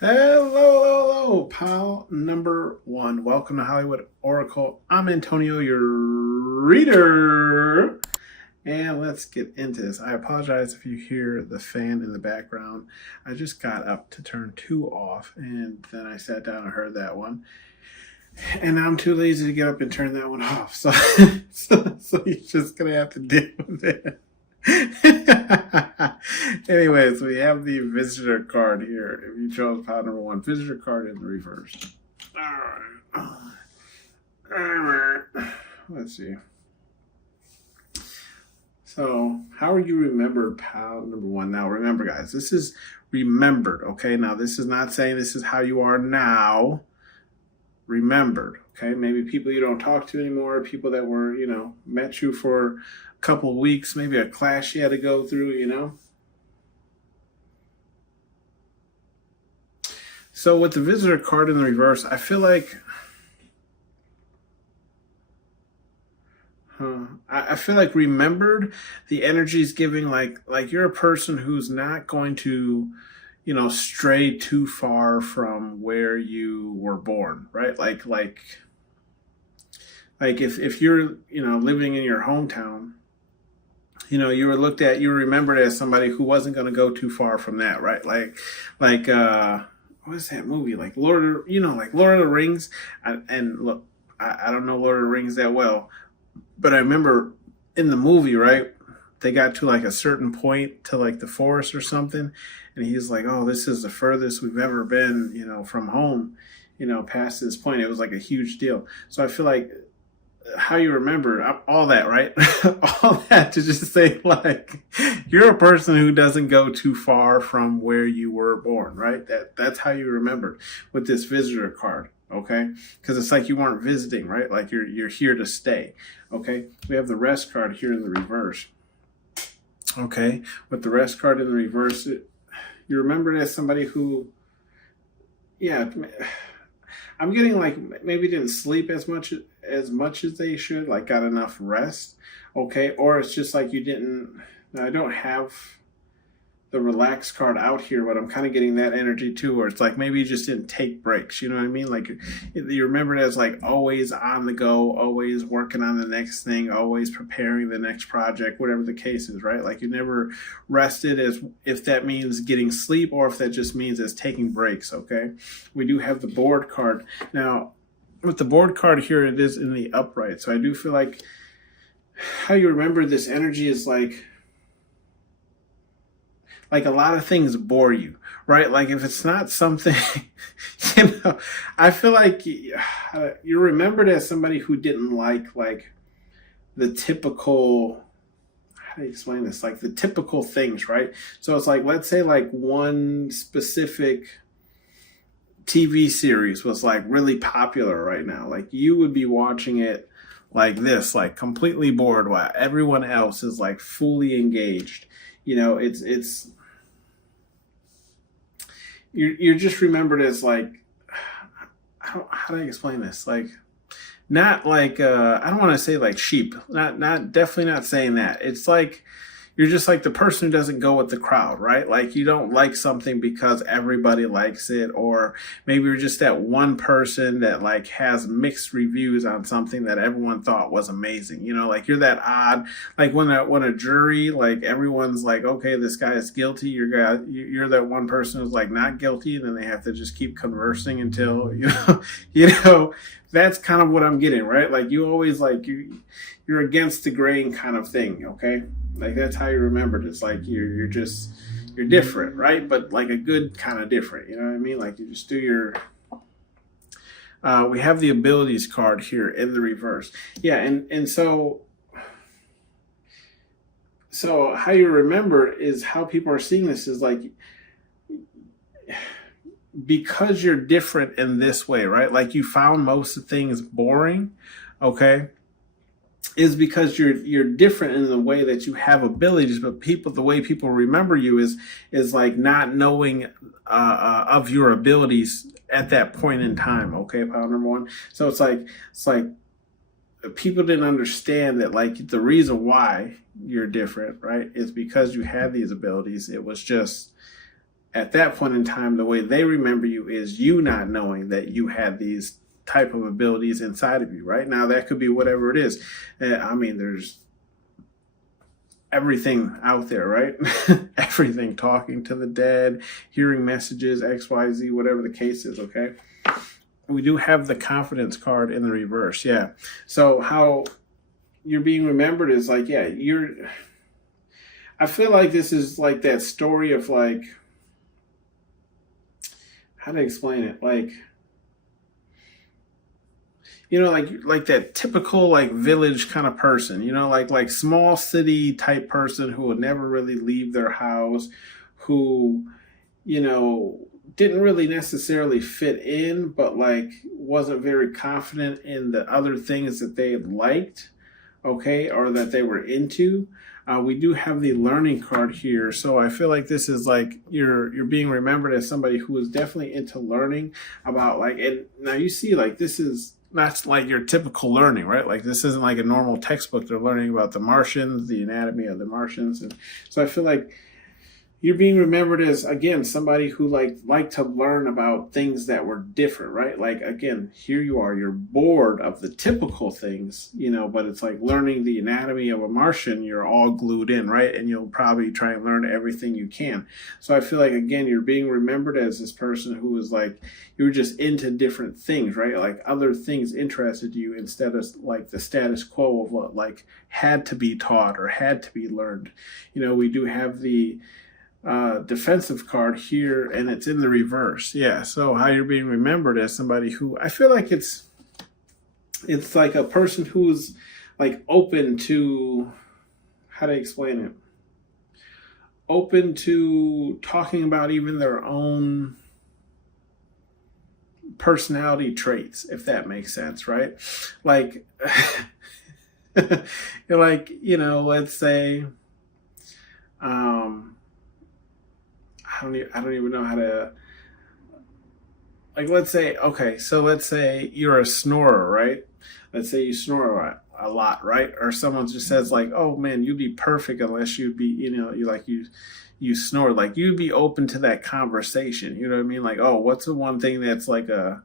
Hello, pal number one. Welcome to Hollywood Oracle. I'm Antonio, your reader. And let's get into this. I apologize if you hear the fan in the background. I just got up to turn two off, and then I sat down and heard that one. And I'm too lazy to get up and turn that one off. So, so you're just going to have to deal with it. Anyways, we have the visitor card here. If you chose pile number one, visitor card in the reverse. Alright. Let's see. So, how are you remembered, pile number one? Now, remember, guys, this is remembered, okay? Now, this is not saying this is how you are now. Remembered, okay? Maybe people you don't talk to anymore, people that were, met you for a couple of weeks, maybe a class you had to go through, So with the visitor card in the reverse, I feel like I feel like remembered, the energy is giving like you're a person who's not going to, stray too far from where you were born, right? Like if you're, living in your hometown, you were looked at, you were remembered as somebody who wasn't going to go too far from that, right? Like what is that movie? Like Lord of the Rings. And look, I don't know Lord of the Rings that well, but I remember in the movie, right? They got to like a certain point to like the forest or something, and he's like, "Oh, this is the furthest we've ever been, from home, past this point." It was like a huge deal. So I feel like how you remember all that, right? All that to just say like you're a person who doesn't go too far from where you were born, right? That's how you remember with this visitor card, okay? Because it's like you weren't visiting, right? Like you're here to stay, okay? We have the rest card here in the reverse, okay? With the rest card in the reverse, you're remembered as somebody who, yeah. I'm getting like maybe didn't sleep as much as they should, like got enough rest, okay? Or it's just like you didn't. I don't have the relax card out here, but I'm kind of getting that energy too, where it's like maybe you just didn't take breaks. You know what I mean? Like you remember it as like always on the go, always working on the next thing, always preparing the next project, whatever the case is, right? Like you never rested, as if that means getting sleep or if that just means as taking breaks, okay? We do have the board card. Now, with the board card here, it is in the upright. So I do feel like how you remember this energy is like a lot of things bore you, right? Like if it's not something, I feel like you're remembered as somebody who didn't like the typical, how do you explain this? Like the typical things, right? So it's like, let's say like one specific TV series was like really popular right now. Like you would be watching it like this, like completely bored while everyone else is like fully engaged. It's you're just remembered as like, how do I explain this? Like not like I don't want to say like sheep. Not definitely not saying that. It's like you're just like the person who doesn't go with the crowd, right? Like you don't like something because everybody likes it, or maybe you're just that one person that like has mixed reviews on something that everyone thought was amazing. Like you're that odd, like when a jury, like everyone's like, okay, this guy is guilty. You're that one person who's like not guilty, and then they have to just keep conversing until that's kind of what I'm getting, right? Like you always like you're against the grain kind of thing, okay? Like that's how you remembered. It's like you're different, right? But like a good kind of different, you know what I mean? Like you just do your. We have the abilities card here in the reverse, yeah, and so how you remember is how people are seeing this is like because you're different in this way, right? Like you found most of things boring, okay? Is because you're different in the way that you have abilities, but the way people remember you is like not knowing of your abilities at that point in time. Okay, pile number one. So it's like people didn't understand that like the reason why you're different, right, is because you had these abilities. It was just at that point in time, the way they remember you is you not knowing that you had these type of abilities inside of you. Right now, that could be whatever it is. I mean, there's everything out there, right? Everything, talking to the dead, hearing messages, XYZ, whatever the case is, okay? We do have the confidence card in the reverse, yeah. So how you're being remembered is like, yeah, I feel like this is like that story of like, how to explain it? Like, you know, like that typical like village kind of person, you know, like small city type person who would never really leave their house, who, you know, didn't really necessarily fit in, but like wasn't very confident in the other things that they liked, okay, or that they were into. We do have the learning card here, so I feel like this is like you're being remembered as somebody who is definitely into learning about like, and now you see like this is not like your typical learning, right? Like this isn't like a normal textbook. They're learning about the Martians, the anatomy of the Martians, and so I feel like you're being remembered as, again, somebody who liked to learn about things that were different, right? Like, again, here you are, you're bored of the typical things, you know, but it's like learning the anatomy of a Martian, you're all glued in, right? And you'll probably try and learn everything you can. So I feel like, again, you're being remembered as this person who was like, you were just into different things, right? Like other things interested you instead of like the status quo of what like had to be taught or had to be learned. You know, we do have the defensive card here, and it's in the reverse. Yeah, so how you're being remembered as somebody who I feel like it's like a person who's like open to, how to explain it, open to talking about even their own personality traits, if that makes sense, right? Like like, you know, let's say I don't even know how to, like, let's say, okay, so let's say you're a snorer, right? Let's say you snore a lot, right? Or someone just says like, oh man, you'd be perfect unless you'd be, you know, you snore. Like you'd be open to that conversation. You know what I mean? Like, oh, what's the one thing that's like a,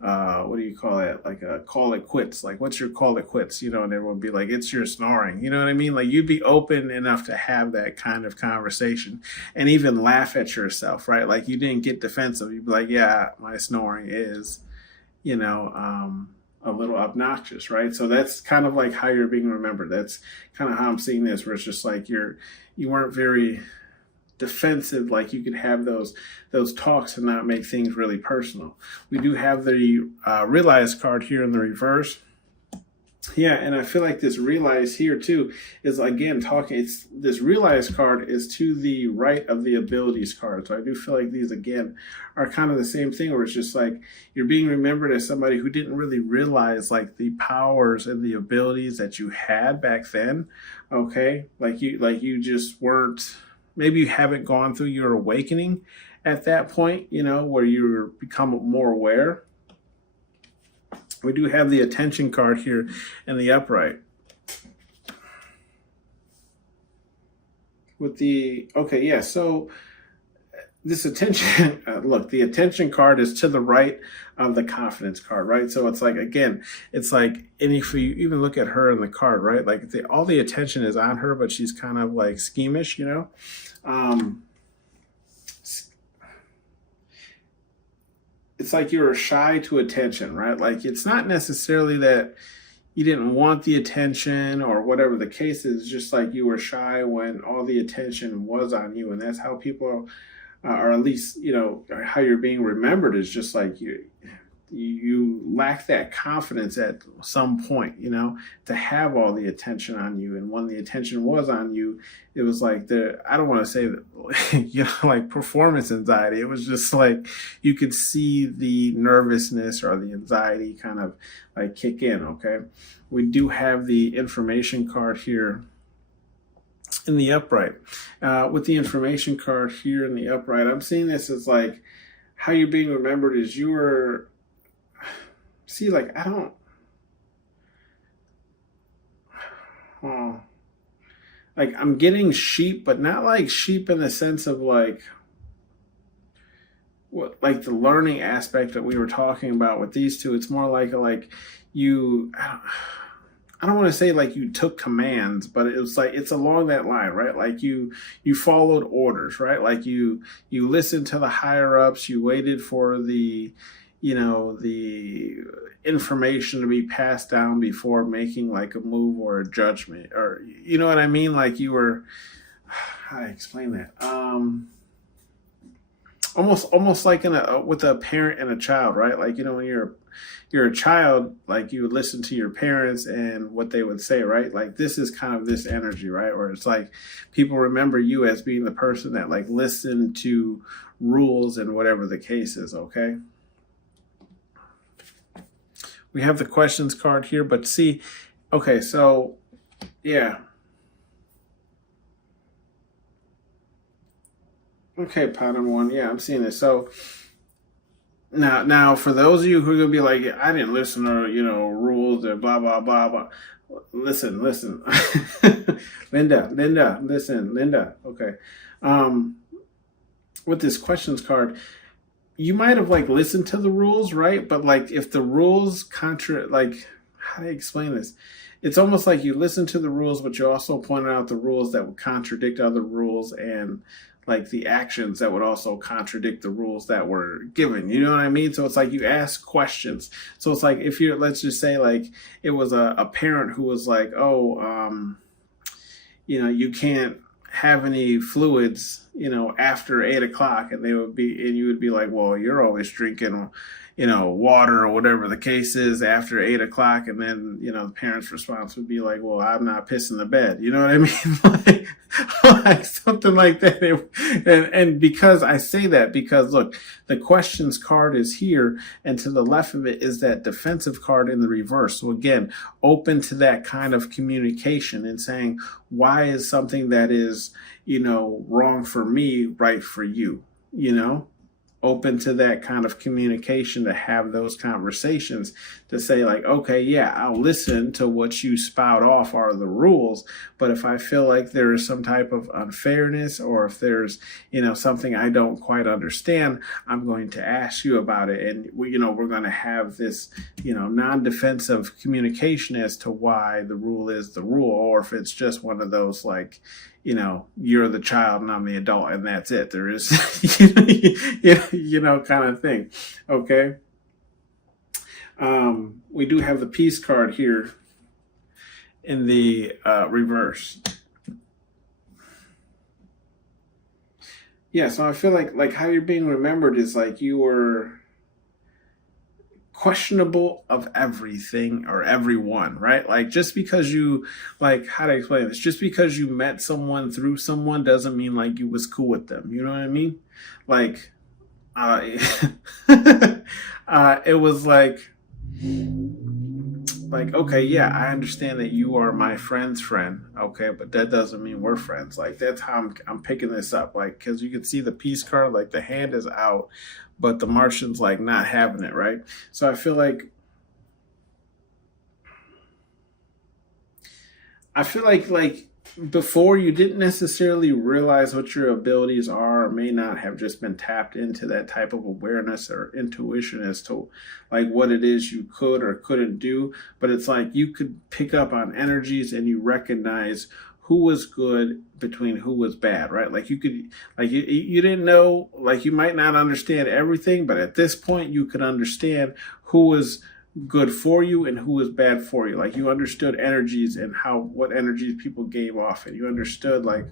what do you call it? Like a call it quits. Like, what's your call it quits? You know, and everyone would be like, it's your snoring. You know what I mean? Like, you'd be open enough to have that kind of conversation and even laugh at yourself, right? Like, you didn't get defensive. You'd be like, yeah, my snoring is, you know, a little obnoxious, right? So that's kind of like how you're being remembered. That's kind of how I'm seeing this, where it's just like you weren't very defensive, like you could have those talks and not make things really personal. We do have the realize card here in the reverse. Yeah, and I feel like this realize here too is again talking. It's this realize card is to the right of the abilities card. So I do feel like these again are kind of the same thing, where it's just like you're being remembered as somebody who didn't really realize like the powers and the abilities that you had back then. Okay, like you just weren't. Maybe you haven't gone through your awakening at that point, you know, where you become more aware. We do have the attention card here in the upright. With the, okay, yeah, so this attention, look, the attention card is to the right of the confidence card, right? So it's like, again, it's like, and if you even look at her in the card, right? Like all the attention is on her, but she's kind of like schemish, you know? It's like you were shy to attention, right? Like it's not necessarily that you didn't want the attention or whatever the case is, just like you were shy when all the attention was on you. And that's how people or at least, you know, how you're being remembered is just like you lack that confidence at some point, you know, to have all the attention on you. And when the attention was on you, it was like I don't want to say that, you know, like performance anxiety. It was just like you could see the nervousness or the anxiety kind of like kick in, okay? We do have the information card here in the upright. With the information card here in the upright, I'm seeing this as like how you're being remembered is you were, see, like, I don't, like, I'm getting sheep, but not like sheep in the sense of like, what, like the learning aspect that we were talking about with these two. It's more like you. I don't want to say like you took commands, but it was like it's along that line, right? Like you followed orders, right? Like you listened to the higher ups, you waited for the the information to be passed down before making like a move or a judgment, or you know what I mean? Like you were, how do I explain that? Almost like with a parent and a child, right? Like when you're a child, like you would listen to your parents and what they would say, right? Like this is kind of this energy, right? Where it's like people remember you as being the person that like listened to rules and whatever the case is. Okay. We have the questions card here, but see, okay, so yeah. Okay, pattern one. Yeah, I'm seeing it. So now, for those of you who are gonna be like, I didn't listen to rules and blah blah blah blah. Listen, Linda, listen, Linda. Okay, with this questions card, you might have like listened to the rules, right? But like if the rules like how do I explain this? It's almost like you listen to the rules, but you also pointed out the rules that would contradict other rules and like the actions that would also contradict the rules that were given. You know what I mean? So it's like you ask questions. So it's like if you're, let's just say like it was a parent who was like, oh, you can't have any fluids, after 8 o'clock, and you would be like, well, you're always drinking, water or whatever the case is after 8 o'clock. And then, the parent's response would be like, well, I'm not pissing the bed. You know what I mean? like something like that. And because I say that, because look, the questions card is here, and to the left of it is that defensive card in the reverse. So again, open to that kind of communication and saying, why is something that is, wrong for me, right for you, open to that kind of communication, to have those conversations, to say like, okay, yeah, I'll listen to what you spout off are the rules, but if I feel like there is some type of unfairness, or if there's, something I don't quite understand, I'm going to ask you about it. And we're going to have this, non-defensive communication as to why the rule is the rule, or if it's just one of those like, you're the child and I'm the adult, and that's it. There is, kind of thing. Okay. We do have the peace card here in the reverse. Yeah. So I feel like how you're being remembered is like you were questionable of everything or everyone, right? Like just because you, like, how to explain this? Just because you met someone through someone doesn't mean like you was cool with them. You know what I mean? Like, it was like, okay, yeah, I understand that you are my friend's friend, okay, but that doesn't mean we're friends. Like that's how I'm picking this up, like, because you can see the peace card, like the hand is out, but the Martian's like not having it, right? So I feel like before, you didn't necessarily realize what your abilities are, or may not have just been tapped into that type of awareness or intuition as to like what it is you could or couldn't do. But it's like you could pick up on energies and you recognize who was good between who was bad, right? Like you could, like you didn't know, like you might not understand everything, but at this point you could understand who was good for you and who was bad for you. Like you understood energies and what energies people gave off, and you understood like,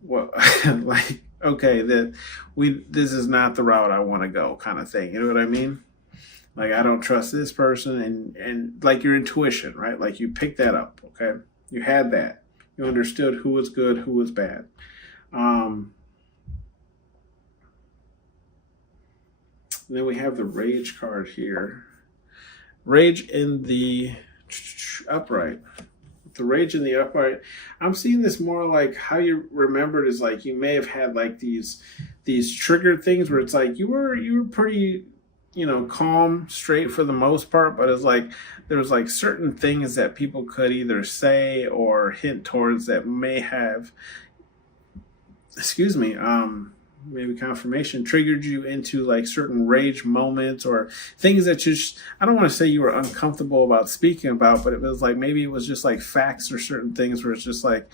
what, like, okay, this is not the route I want to go, kind of thing. You know what I mean? Like I don't trust this person, and like your intuition, right? Like you picked that up, okay? You had that. You understood who was good, who was bad. And then we have the rage card here. Rage in the upright. The rage in the upright. I'm seeing this more like how you remembered is like you may have had like these triggered things where it's like you were pretty, calm, straight for the most part, but it's like there was like certain things that people could either say or hint towards that may have, maybe confirmation, triggered you into like certain rage moments or things that I don't want to say you were uncomfortable about speaking about, but it was like maybe it was just like facts or certain things where it's just like,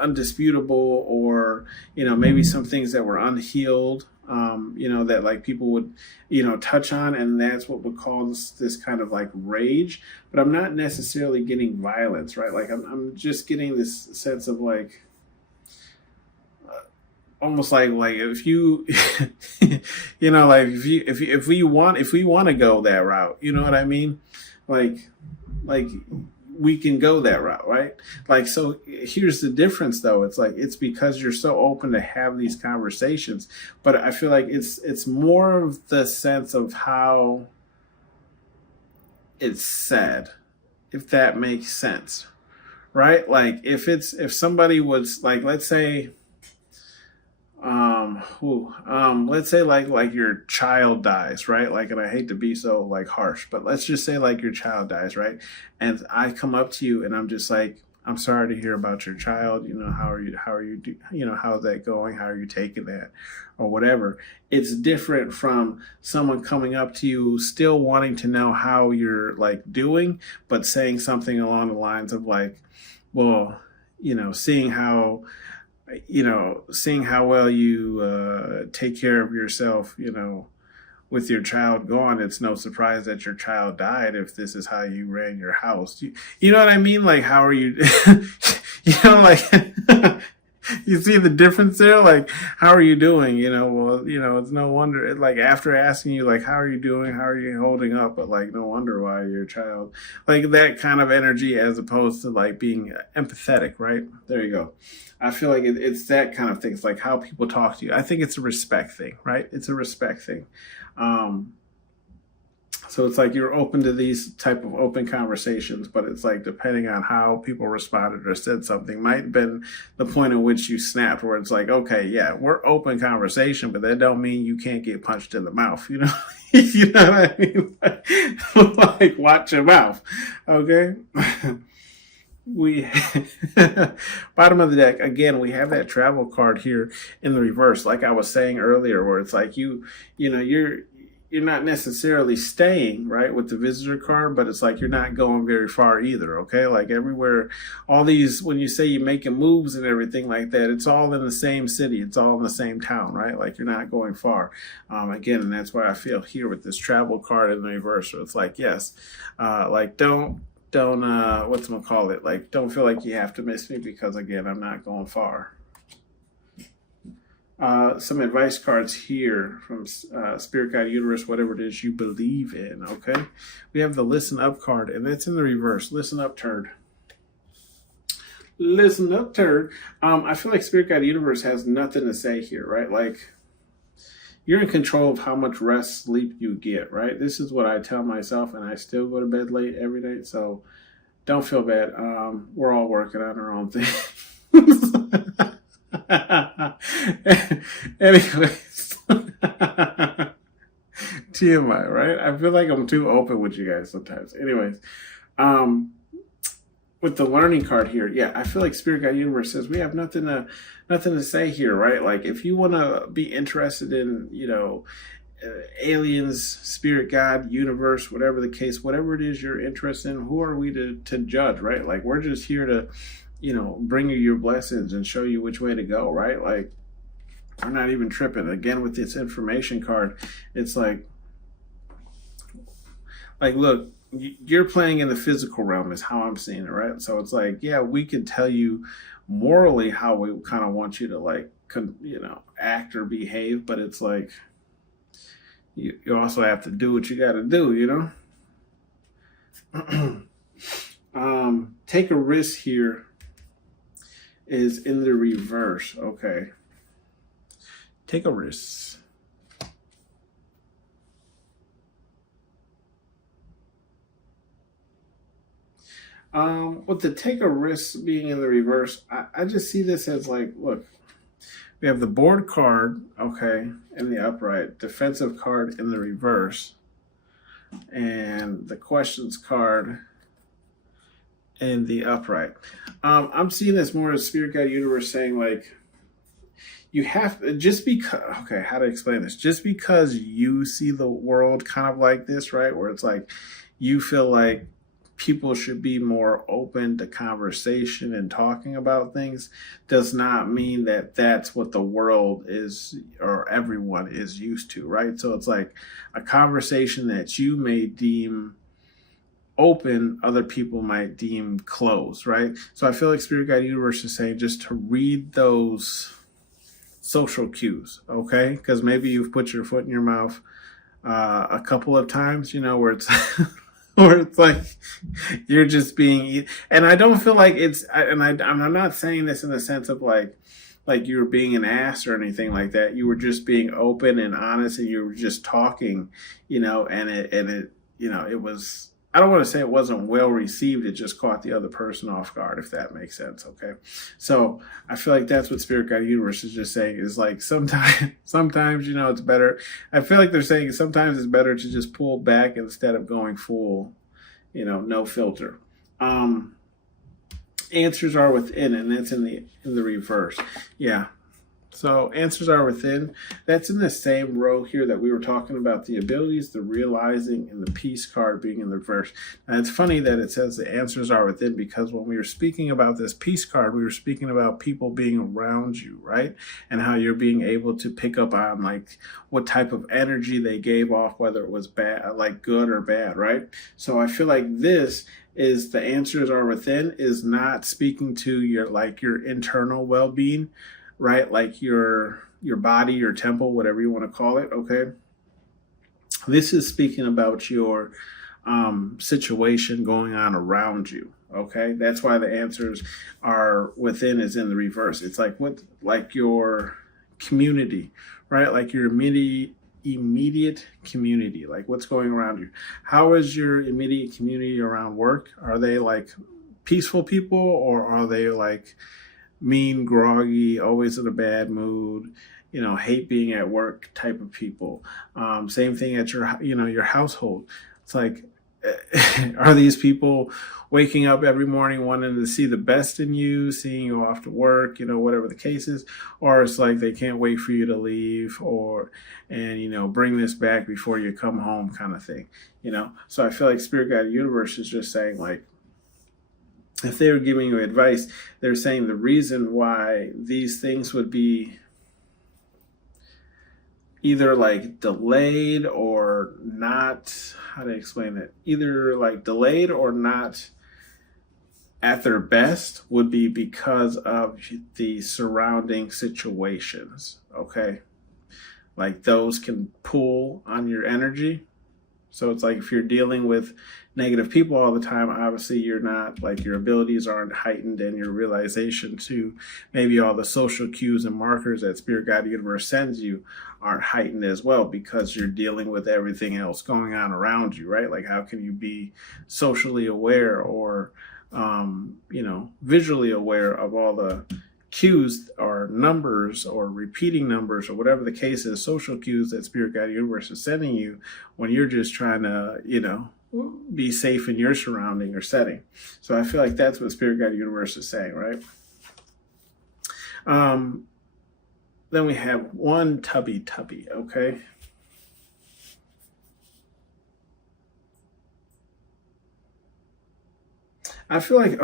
undisputable, or, maybe some things that were unhealed, that like people would, touch on, and that's what would cause this kind of like rage. But I'm not necessarily getting violence, right? Like I'm just getting this sense of like, almost like if you like if we want to go that route, you know what I mean, like we can go that route, right? Like, so here's the difference though, it's like it's because you're so open to have these conversations. But I feel like it's more of the sense of how it's said, if that makes sense, right? Like if somebody was like, let's say let's say like your child dies, right? Like, and I hate to be so like harsh, but let's just say like your child dies, right? And I come up to you and I'm just like, I'm sorry to hear about your child. How are you how's that going? How are you taking that, or whatever? It's different from someone coming up to you still wanting to know how you're like doing, but saying something along the lines of like, well, seeing how well you take care of yourself, with your child gone, it's no surprise that your child died if this is how you ran your house. You know what I mean? Like, how are you, like, you see the difference there? Like, how are you doing? Well, it's no wonder, like, after asking you, like, how are you doing? How are you holding up? But, like, no wonder why your child, like, that kind of energy, as opposed to, like, being empathetic, right? There you go. I feel like it's that kind of thing. It's like how people talk to you. I think it's a respect thing, right? It's a respect thing. So it's like you're open to these type of open conversations, but it's like depending on how people responded or said something might have been the point at which you snapped, where it's like, okay, yeah, we're open conversation, but that don't mean you can't get punched in the mouth, you know? You know what I mean? Like, watch your mouth, okay? We bottom of the deck again, we have that travel card here in the reverse, like I was saying earlier, where it's like you're not necessarily staying, right, with the visitor card, but it's like you're not going very far either, okay? Like everywhere, all these, when you say you're making moves and everything like that, it's all in the same city, it's all in the same town, right? Like you're not going far. Again, and that's why I feel here with this travel card in the reverse. So it's like, yes, like don't whatchamacallit, like don't feel like you have to miss me, because again, I'm not going far. Some advice cards here from Spirit Guide Universe, whatever it is you believe in, okay? We have the Listen Up card, and that's in the reverse. Listen up, turd. Listen up, turd. I feel like Spirit Guide Universe has nothing to say here, right? Like, you're in control of how much rest, sleep you get, right? This is what I tell myself, and I still go to bed late every night, so don't feel bad. We're all working on our own things. Anyways, TMI, right? I feel like I'm too open with you guys sometimes. Anyways, with the learning card here, yeah, I feel like Spirit Guide Universe says we have nothing to say here, right? Like if you want to be interested in, aliens, spirit, God, universe, whatever the case, whatever it is you're interested in, who are we to judge, right? Like we're just here to, bring you your blessings and show you which way to go, right? Like we're not even tripping. Again, with this information card, it's like look, you're playing in the physical realm is how I'm seeing it, right? So it's like, yeah, we can tell you morally how we kind of want you to like, act or behave, but it's like, you also have to do what you got to do, Take a risk here is in the reverse. Okay. Take a risk. With the take a risk being in the reverse, I just see this as like, look, we have the board card, okay, in the upright, defensive card in the reverse, and the questions card in the upright. I'm seeing this more as Spirit Guide Universe saying like, you have just because, okay, how to explain this? Just because you see the world kind of like this, right? Where it's like you feel like people should be more open to conversation and talking about things does not mean that that's what the world is or everyone is used to, right? So it's like a conversation that you may deem open, other people might deem closed, right? So I feel like Spirit Guide Universe is saying just to read those social cues, okay? Because maybe you've put your foot in your mouth a couple of times, where it's where it's like you're just being, and I don't feel like I'm not saying this in the sense of like you were being an ass or anything like that. You were just being open and honest, and you were just talking, and it was. I don't want to say it wasn't well received. It just caught the other person off guard, if that makes sense. Okay. So I feel like that's what Spirit Guide Universe is just saying is like sometimes, it's better. I feel like they're saying sometimes it's better to just pull back instead of going full, no filter. Answers are within, and that's in the reverse. Yeah. So answers are within. That's in the same row here that we were talking about the abilities, the realizing, and the peace card being in the reverse. And it's funny that it says the answers are within, because when we were speaking about this peace card, we were speaking about people being around you, right? And how you're being able to pick up on like what type of energy they gave off, whether it was bad, like good or bad, right? So I feel like this is the answers are within is not speaking to your internal well-being, right? Like your body, your temple, whatever you want to call it. Okay. This is speaking about your situation going on around you. Okay. That's why the answers are within is in the reverse. It's like your community, right? Like your immediate community, like what's going around you. How is your immediate community around work? Are they like peaceful people, or are they like mean, groggy, always in a bad mood, hate being at work type of people? Same thing at your household. It's like, are these people waking up every morning wanting to see the best in you, seeing you off to work, whatever the case is, or it's like they can't wait for you to leave and bring this back before you come home kind of thing, So I feel like Spirit Guide Universe is just saying like, if they were giving you advice, they're saying the reason why these things would be either like delayed or not, how to explain it? Either like delayed or not at their best would be because of the surrounding situations, okay? Like those can pull on your energy. So it's like if you're dealing with negative people all the time, obviously you're not, like your abilities aren't heightened, and your realization to maybe all the social cues and markers that Spirit Guide Universe sends you aren't heightened as well, because you're dealing with everything else going on around you, right? Like how can you be socially aware or, visually aware of all the cues or numbers or repeating numbers or whatever the case is, social cues that Spirit Guide Universe is sending you when you're just trying to, be safe in your surrounding or setting. So I feel like that's what Spirit Guide Universe is saying, right? Then we have one tubby, okay? I feel like,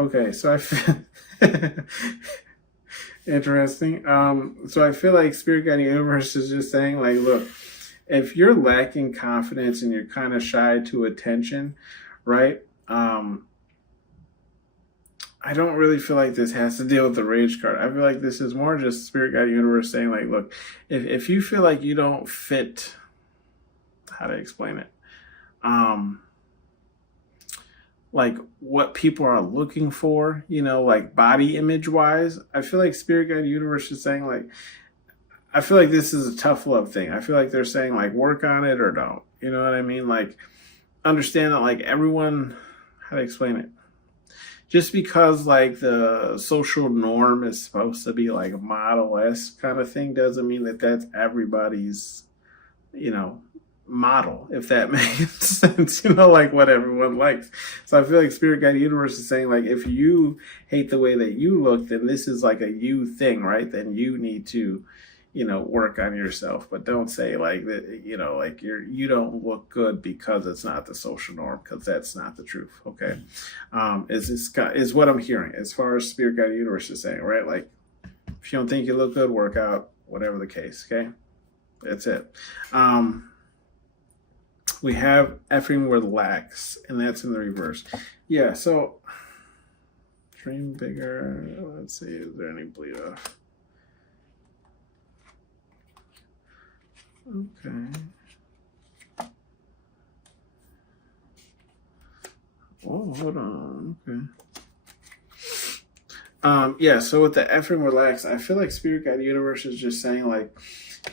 okay, so I feel interesting. So I feel like Spirit Guide Universe is just saying like, look, if you're lacking confidence and you're kind of shy to attention, right? I don't really feel like this has to deal with the rage card. I feel like this is more just Spirit Guide Universe saying like, look, if you feel like you don't fit, how to explain it? Like what people are looking for, like body image wise, I feel like Spirit Guide Universe is saying like, I feel like this is a tough love thing. I feel like they're saying like work on it or don't. You know what I mean? Like understand that like everyone, how to explain it? Just because like the social norm is supposed to be like Model S kind of thing doesn't mean that that's everybody's, model, if that makes sense, like what everyone likes. So I feel like Spirit Guide Universe is saying, like, if you hate the way that you look, then this is like a you thing, right? Then you need to, work on yourself. But don't say like that, like you don't look good because it's not the social norm, because that's not the truth. Okay. Is what I'm hearing as far as Spirit Guide Universe is saying, right? Like, if you don't think you look good, work out, whatever the case. Okay. That's it. We have effing relax, and that's in the reverse. Yeah, so dream bigger. Let's see, is there any bleed off? Okay. Oh, hold on. Okay. Yeah, so with the effing relax, I feel like Spirit Guide Universe is just saying, like,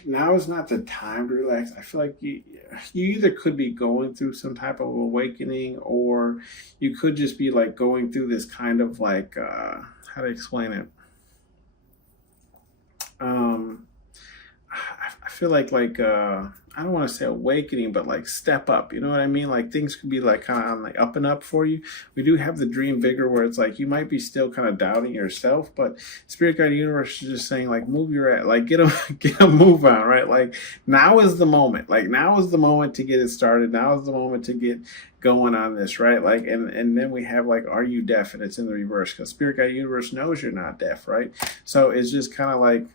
now is not the time to relax. I feel like you either could be going through some type of awakening, or you could just be like going through this kind of like how to explain it. I feel like I don't want to say awakening, but like step up. You know what I mean? Like things could be like kind of on like up and up for you. We do have the dream vigor where it's like you might be still kind of doubting yourself, but Spirit Guide Universe is just saying like move your ass, like get a move on, right? Like now is the moment. Like now is the moment to get it started. Now is the moment to get going on this, right? Like and then we have like, are you deaf? And it's in the reverse because Spirit Guide Universe knows you're not deaf, right? So it's just kind of like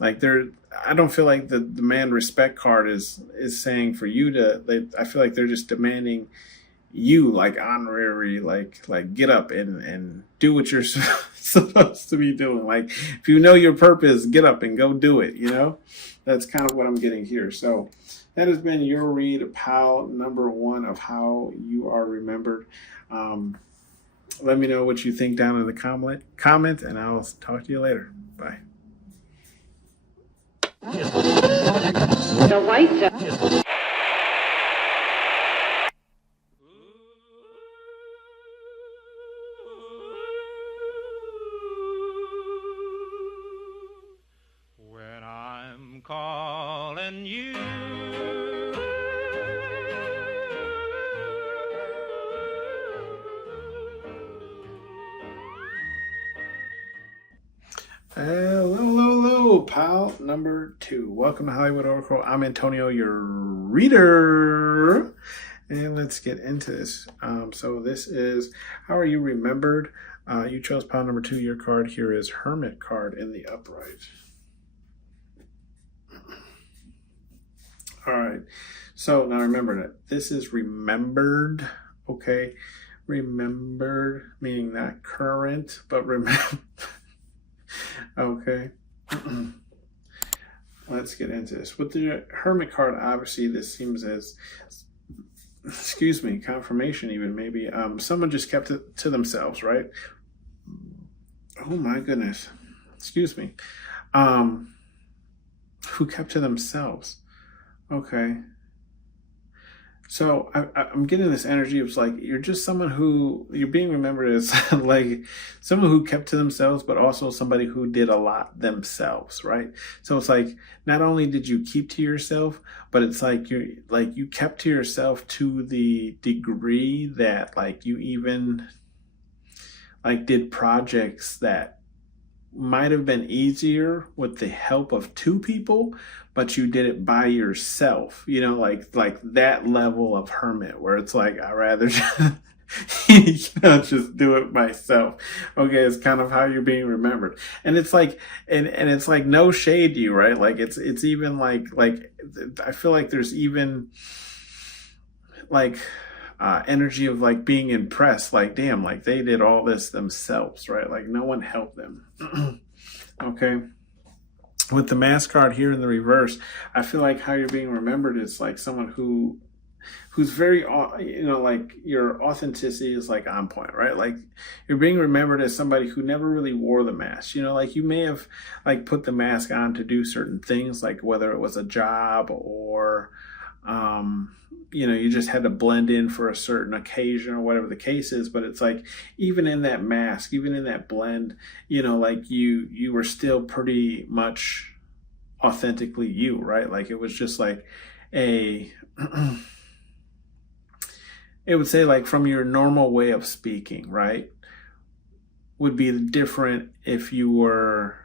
I don't feel like the demand respect card is saying for you to. I feel like they're just demanding you like honorary, like get up and do what you're supposed to be doing. Like if you know your purpose, get up and go do it. That's kind of what I'm getting here. So that has been your read, pal number 1 of how you are remembered. Let me know what you think down in the comment, and I'll talk to you later. Bye. The white when I'm calling you. Hello, pal number 2. Welcome to Hollywood Oracle. I'm Antonio, your reader. And let's get into this. So this is, how are you remembered? You chose pile number 2. Your card here is Hermit card in the upright. All right. So now remember that this is remembered. Okay. Remembered, meaning not current, but remember. Okay. Let's get into this. With the Hermit card, obviously this seems as, confirmation even maybe. Someone just kept it to themselves, right? Oh my goodness. Excuse me. Who kept to themselves? Okay. So I'm getting this energy of like, you're just someone who, you're being remembered as like someone who kept to themselves, but also somebody who did a lot themselves, right? So it's like, not only did you keep to yourself, but it's like you kept to yourself to the degree that like you even like did projects that might have been easier with the help of 2 people, but you did it by yourself, like that level of hermit where it's like, I'd rather just do it myself. Okay. It's kind of how you're being remembered. And it's like, and it's like no shade to you, right? Like it's even like, I feel like there's even like, energy of like being impressed, like damn, like they did all this themselves, right? Like no one helped them. Okay. With the Mask card here in the reverse, I feel like how you're being remembered is like someone who's very, like your authenticity is like on point, right? Like you're being remembered as somebody who never really wore the mask, like you may have like put the mask on to do certain things, like whether it was a job or, you just had to blend in for a certain occasion or whatever the case is. But it's like, even in that mask, even in that blend, like you were still pretty much authentically you, right? Like it was just like, a it would say like from your normal way of speaking, right? Would be different if you were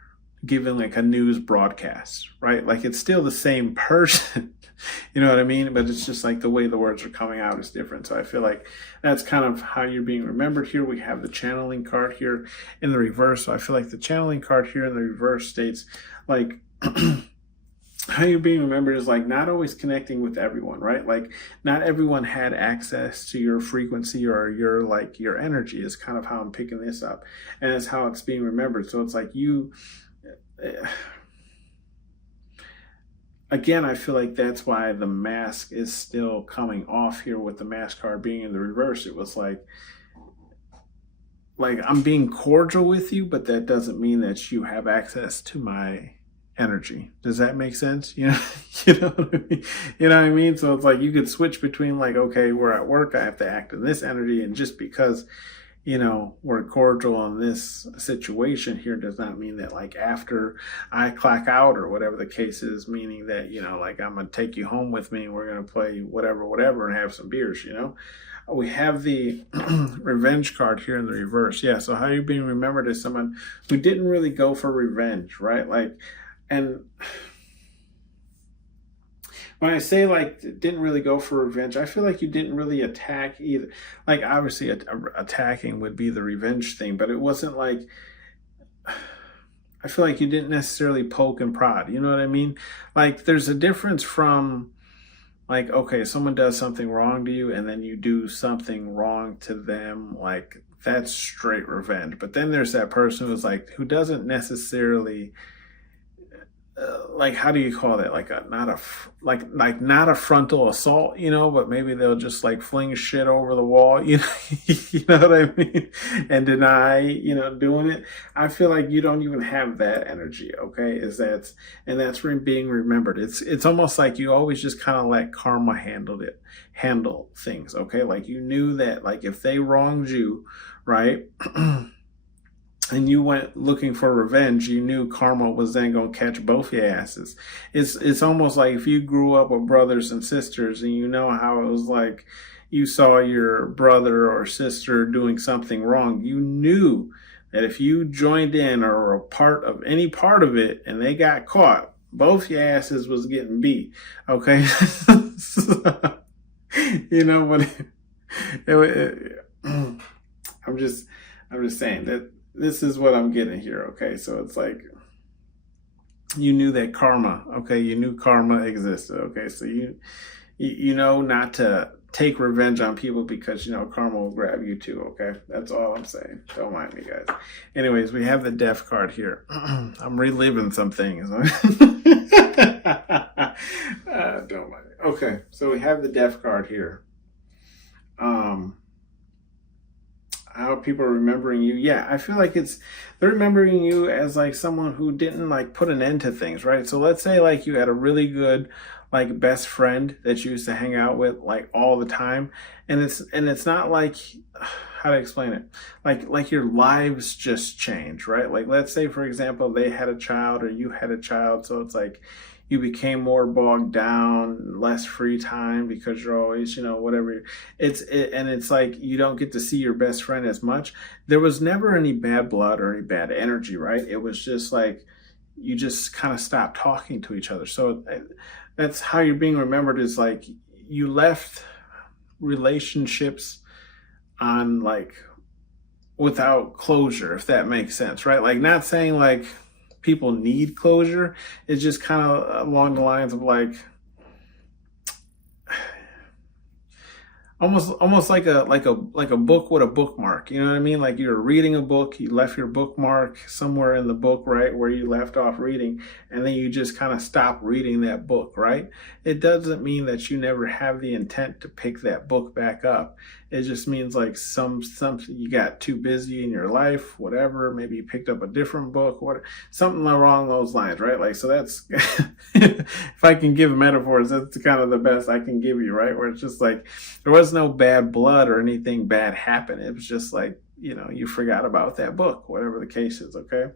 given like a news broadcast, right? Like it's still the same person, you know what I mean? But it's just like the way the words are coming out is different. So I feel like that's kind of how you're being remembered here. We have the channeling card here in the reverse. So I feel like the channeling card here in the reverse states like how you're being remembered is like not always connecting with everyone, right? Like not everyone had access to your frequency or your like your energy is kind of how I'm picking this up, and it's how it's being remembered. So it's like you again, I feel like that's why the mask is still coming off here with the mask card being in the reverse. It was like I'm being cordial with you, but that doesn't mean that you have access to my energy. Does that make sense? You know, you know what I mean? You know what I mean? So it's like you could switch between like, okay, we're at work, I have to act in this energy, and just because, you know, we're cordial in this situation here does not mean that like after I clock out or whatever the case is, meaning that, you know, like I'm gonna take you home with me and we're gonna play whatever and have some beers, you know. We have the revenge card here in the reverse. Yeah, so how you're being remembered as someone who didn't really go for revenge, right? Like, and when I say like didn't really go for revenge, I feel like you didn't really attack either. Like obviously attacking would be the revenge thing, but it wasn't like, I feel like you didn't necessarily poke and prod. You know what I mean? Like there's a difference from like, okay, someone does something wrong to you and then you do something wrong to them. Like that's straight revenge. But then there's that person who's like, who doesn't necessarily, like how do you call that, like not a frontal assault, you know, but maybe they'll just like fling shit over the wall, you know. You know what I mean, and deny, you know, doing it. I feel like you don't even have that energy, okay? And that's being remembered. It's almost like you always just kind of let karma handle things, okay? Like you knew that like if they wronged you, right, and you went looking for revenge, you knew karma was then going to catch both your asses. It's almost like if you grew up with brothers and sisters and you know how it was like you saw your brother or sister doing something wrong, you knew that if you joined in or were a part of any part of it and they got caught, both your asses was getting beat, okay? So, you know, but I'm just saying that this is what I'm getting here, okay? So it's like you knew that karma, okay? You knew karma existed, okay? So you know not to take revenge on people because, you know, karma will grab you too, okay? That's all I'm saying. Don't mind me, guys. Anyways, we have the death card here. I'm reliving some things. Don't mind me. Okay, so we have the death card here. How people are remembering you. Yeah, I feel like they're remembering you as like someone who didn't like put an end to things, right? So let's say like you had a really good like best friend that you used to hang out with like all the time, and it's not like, how to explain it, like your lives just change, right? Like let's say for example they had a child or you had a child, so it's like you became more bogged down, less free time because you're always, you know, whatever. And it's like you don't get to see your best friend as much. There was never any bad blood or any bad energy, right? It was just like you just kind of stopped talking to each other. So that's how you're being remembered, is like you left relationships on like without closure, if that makes sense, right? Like not saying like people need closure. It's just kind of along the lines of like almost like a book with a bookmark. You know what I mean? Like you're reading a book, you left your bookmark somewhere in the book, right, where you left off reading, and then you just kind of stop reading that book, right? It doesn't mean that you never have the intent to pick that book back up. It just means like something you got too busy in your life, whatever. Maybe you picked up a different book, something along those lines, right? Like, so that's if I can give metaphors, that's kind of the best I can give you, right? Where it's just like there was no bad blood or anything bad happened. It was just like, you know, you forgot about that book, whatever the case is, okay?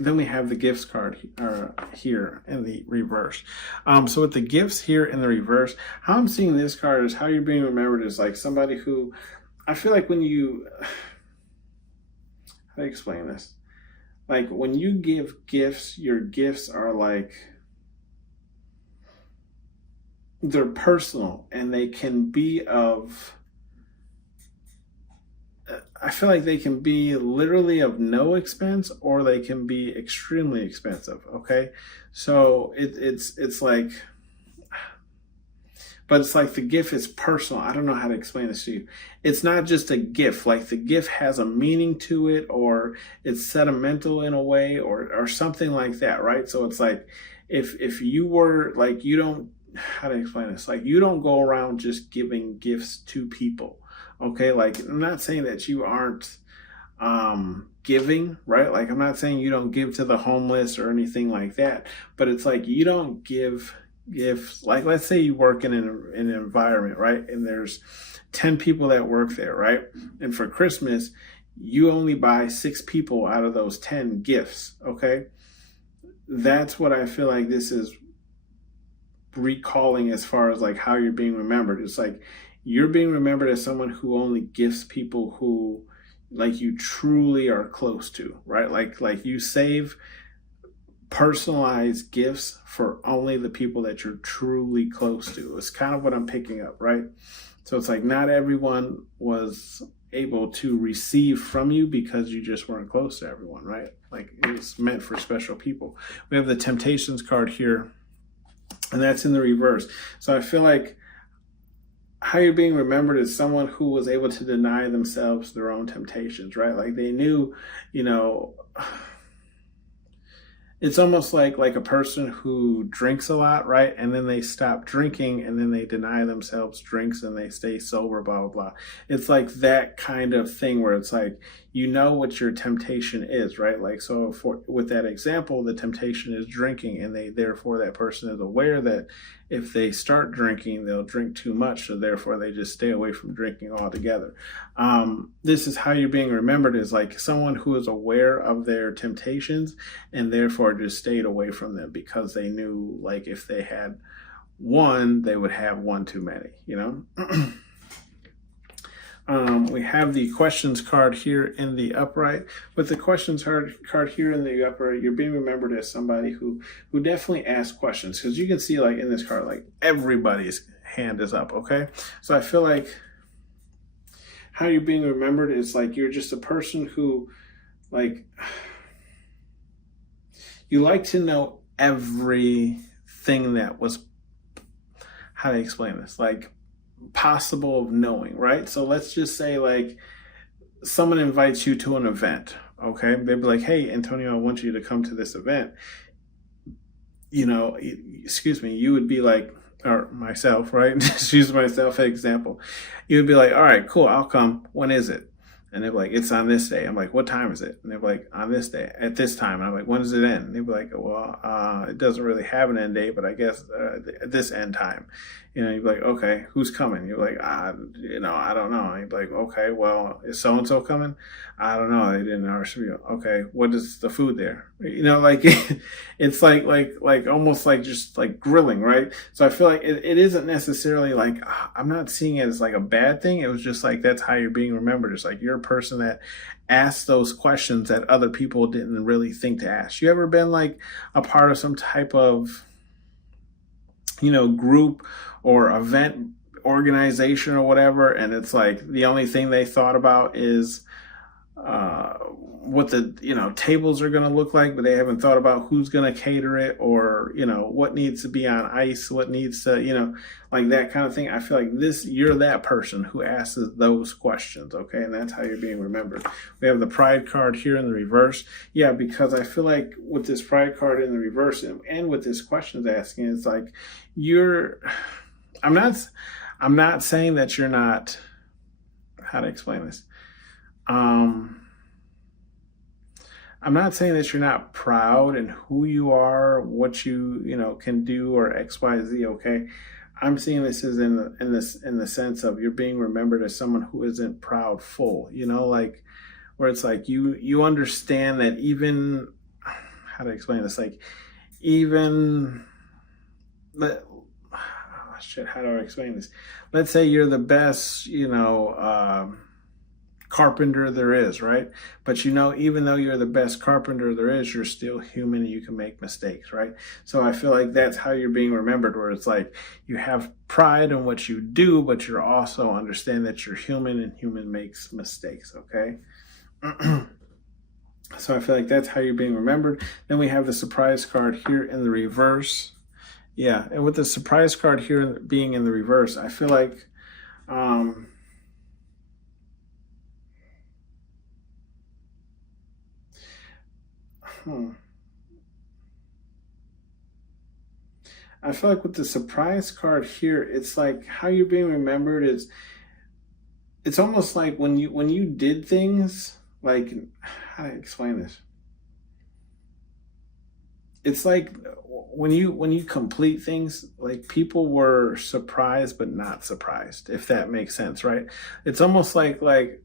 then we have the gifts card here in the reverse. So with the gifts here in the reverse, how I'm seeing this card is how you're being remembered is like somebody who, I feel like when you, how do I explain this? Like when you give gifts, your gifts are like, they're personal and they can be of, I feel like they can be literally of no expense or they can be extremely expensive. Okay. So it's like, but it's like the gift is personal. I don't know how to explain this to you. It's not just a gift. Like the gift has a meaning to it, or it's sentimental in a way, or something like that, right? So it's like if you were like, you don't, how to explain this? Like you don't go around just giving gifts to people. Okay, like I'm not saying that you aren't giving, right? Like I'm not saying you don't give to the homeless or anything like that, but it's like you don't give gifts. Like let's say you work in an environment, right? And there's 10 people that work there, right? And for Christmas, you only buy 6 people out of those 10 gifts, okay? That's what I feel like this is recalling as far as like how you're being remembered. It's like you're being remembered as someone who only gifts people who like you truly are close to, right? Like you save personalized gifts for only the people that you're truly close to. It's kind of what I'm picking up, right? So it's like not everyone was able to receive from you because you just weren't close to everyone, right? Like it was meant for special people. We have the Temptations card here, and that's in the reverse. So I feel like how you're being remembered is someone who was able to deny themselves their own temptations, right? Like they knew, you know, it's almost like a person who drinks a lot, right? And then they stop drinking and then they deny themselves drinks and they stay sober, blah, blah, blah. It's like that kind of thing where it's like, you know what your temptation is, right? Like, so with that example, the temptation is drinking, and therefore that person is aware that if they start drinking, they'll drink too much. So therefore they just stay away from drinking altogether. This is how you're being remembered, is like someone who is aware of their temptations and therefore just stayed away from them because they knew like if they had one, they would have one too many, you know? We have the questions card here in the upright. With the questions card here in the upright, you're being remembered as somebody who definitely asks questions, because you can see like in this card, like everybody's hand is up, okay? So I feel like how you're being remembered is like you're just a person who like, you like to know everything that was, how do I explain this? Like, possible of knowing, right? So let's just say like someone invites you to an event, okay? They'd be like, hey, Antonio, I want you to come to this event. You know, excuse me, you would be like, or myself, right? Just use myself as an example. You would be like, all right, cool, I'll come. When is it? And they're like, it's on this day. I'm like, what time is it? And they're like, on this day, at this time. And I'm like, when does it end? And they'd be like, well, it doesn't really have an end date, but I guess this end time. You know, you'd be like, okay, who's coming? You're like, you know, I don't know. And you'd be like, okay, well, is so-and-so coming? I don't know. They didn't RSVP. Okay, what is the food there? You know, like, it's like almost like just like grilling, right? So I feel like it isn't necessarily like, I'm not seeing it as like a bad thing. It was just like, that's how you're being remembered. It's like you're a person that asks those questions that other people didn't really think to ask. You ever been like a part of some type of, you know, group or event organization or whatever, and it's like the only thing they thought about is what the, you know, tables are going to look like, but they haven't thought about who's going to cater it, or, you know, what needs to be on ice, what needs to, you know, like that kind of thing. I feel like you're that person who asks those questions, okay? And that's how you're being remembered. We have the pride card here in the reverse. Yeah, because I feel like with this pride card in the reverse and with this questions asking, it's like I'm not saying that you're not, how to explain this? I'm not saying that you're not proud in who you are, what you know, can do, or X, Y, Z, okay? I'm seeing this as in the sense of you're being remembered as someone who isn't proudful, you know, like where it's like you understand that even, how to explain this? Like, even, let, shit, how do I explain this? Let's say you're the best, carpenter there is, right? But even though you're the best carpenter there is, you're still human and you can make mistakes, right? So I feel like that's how you're being remembered, where it's like you have pride in what you do, but you're also understand that you're human and human makes mistakes, okay? So I feel like that's how you're being remembered. Then we have the surprise card here in the reverse. Yeah, and with the surprise card here being in the reverse, I feel like I feel like with the surprise card here, it's like how you're being remembered is, it's almost like when you did things, like, how do I explain this? It's like when you complete things, like people were surprised but not surprised, if that makes sense, right? It's almost like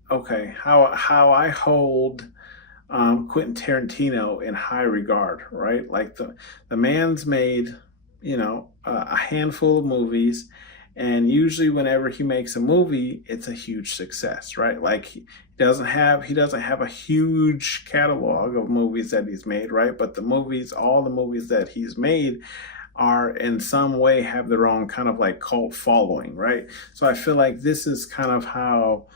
okay, how I hold Quentin Tarantino in high regard, right? Like the man's made a handful of movies, and usually whenever he makes a movie, it's a huge success, right? Like he doesn't have a huge catalog of movies that he's made, right? But all the movies that he's made are in some way have their own kind of like cult following, right? So I feel like this is kind of how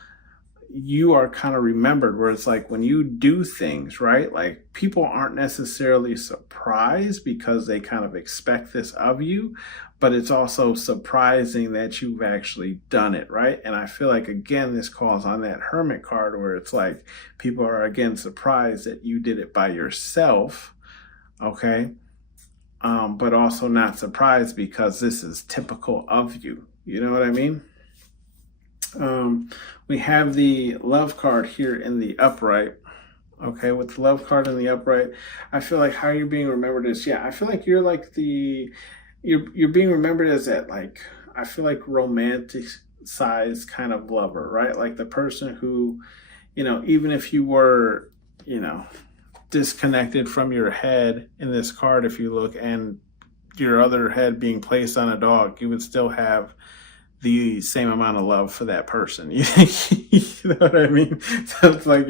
you are kind of remembered, where it's like when you do things, right? Like people aren't necessarily surprised because they kind of expect this of you, but it's also surprising that you've actually done it, right? And I feel like, again, this calls on that Hermit card, where it's like people are, again, surprised that you did it by yourself, okay? But also not surprised because this is typical of you. You know what I mean? We have the love card here in the upright. Okay, with the love card in the upright, I feel like how you're being remembered is, I feel like you're like you're being remembered as that, like, I feel like romanticized kind of lover, right? Like the person who, even if you were, disconnected from your head in this card, if you look, and your other head being placed on a dog, you would still have the same amount of love for that person. You know what I mean? So it's like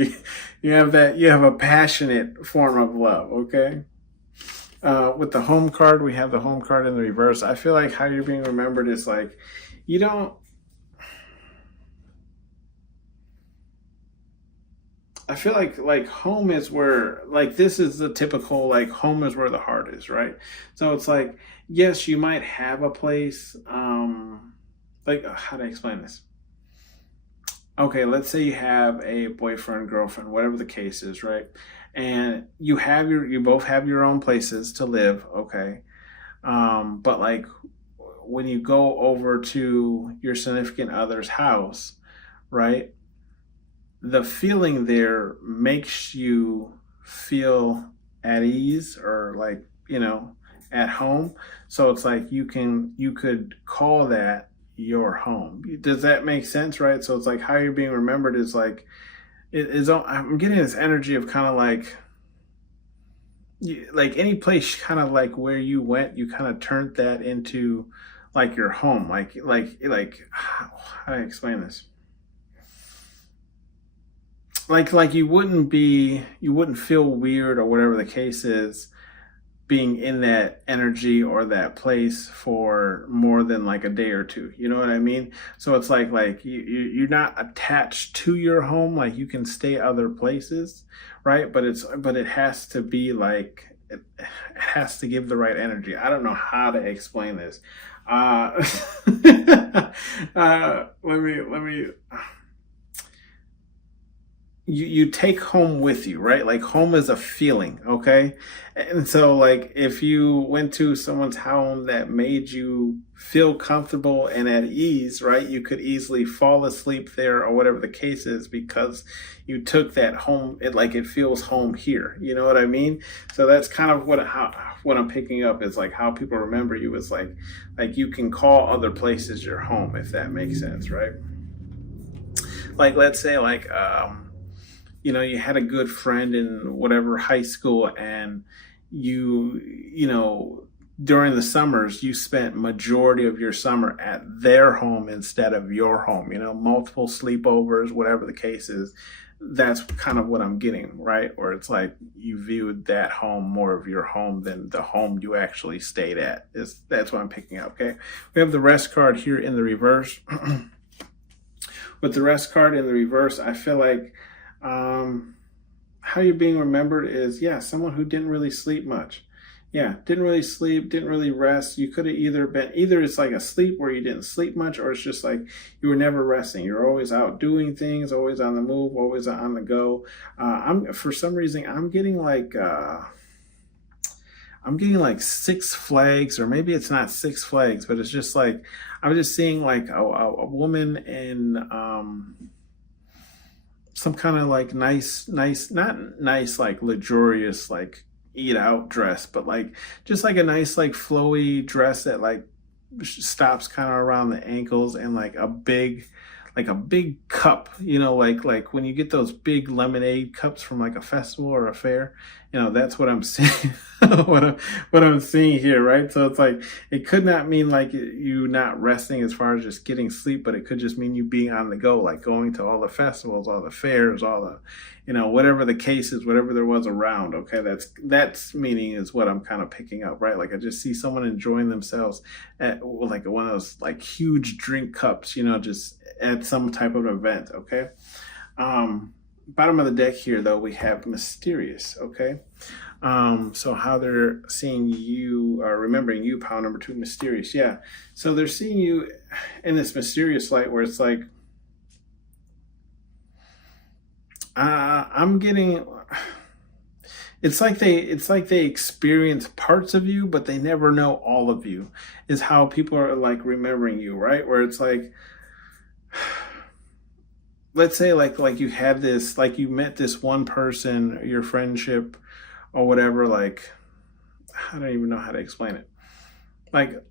you have a passionate form of love, okay? With the home card, we have the home card in the reverse. I feel like how you're being remembered is like, I feel like home is where, like, this is the typical, like, home is where the heart is, right? So it's like, yes, you might have a place, like, how do I explain this? Okay, let's say you have a boyfriend, girlfriend, whatever the case is, right? And you both have your own places to live, okay? But like when you go over to your significant other's house, right? The feeling there makes you feel at ease, or like, at home. So it's like you could call that your home. Does that make sense, right? So it's like how you're being remembered is like, I'm getting this energy of kind of like any place kind of like where you went, you kind of turned that into like your home. Like how do I explain this? Like you wouldn't feel weird or whatever the case is being in that energy or that place for more than like a day or two. You know what I mean? So it's like you're not attached to your home. Like you can stay other places, right? But it has to be like, it has to give the right energy. I don't know how to explain this. Let me. You take home with you, right? Like home is a feeling, okay? And so like if you went to someone's home that made you feel comfortable and at ease, right? You could easily fall asleep there or whatever the case is because you took that home. It feels home here. You know what I mean? So that's kind of what I'm picking up is like how people remember you is like you can call other places your home, if that makes sense, right? Like let's say you had a good friend in whatever high school, and you know, during the summers, you spent majority of your summer at their home instead of your home, you know, multiple sleepovers, whatever the case is. That's kind of what I'm getting, right? Or it's like you viewed that home more of your home than the home you actually stayed at. That's what I'm picking up, okay? We have the rest card here in the reverse. With the rest card in the reverse, I feel like how you're being remembered is, yeah, someone who didn't really sleep much. Yeah, didn't really sleep, didn't really rest. You could have either it's like a sleep where you didn't sleep much, or it's just like you were never resting. You're always out doing things, always on the move, always on the go. For some reason, I'm getting like Six Flags, or maybe it's not Six Flags, but it's just like I'm just seeing like a woman in some kind of like nice, not nice, like luxurious, like eat out dress, but like just like a nice, like flowy dress that like stops kind of around the ankles, and like a big cup, you know, like when you get those big lemonade cups from like a festival or a fair, you know, that's what I'm seeing. what I'm seeing here, right? So it's like it could not mean like you not resting as far as just getting sleep, but it could just mean you being on the go, like going to all the festivals, all the fairs, all the, you know, whatever the case is, whatever there was around. Okay, that's meaning is what I'm kind of picking up, right? Like I just see someone enjoying themselves at like one of those like huge drink cups, you know, just at some type of event. Okay. Bottom of the deck here, though, we have mysterious. Okay. So how they're seeing you, or remembering you, pile number 2, mysterious. Yeah. So they're seeing you in this mysterious light where it's like, I'm getting, it's like they experience parts of you, but they never know all of you, is how people are like remembering you, right? Where it's like, let's say like you had this, like you met this one person, your friendship or whatever, like I don't even know how to explain it. Like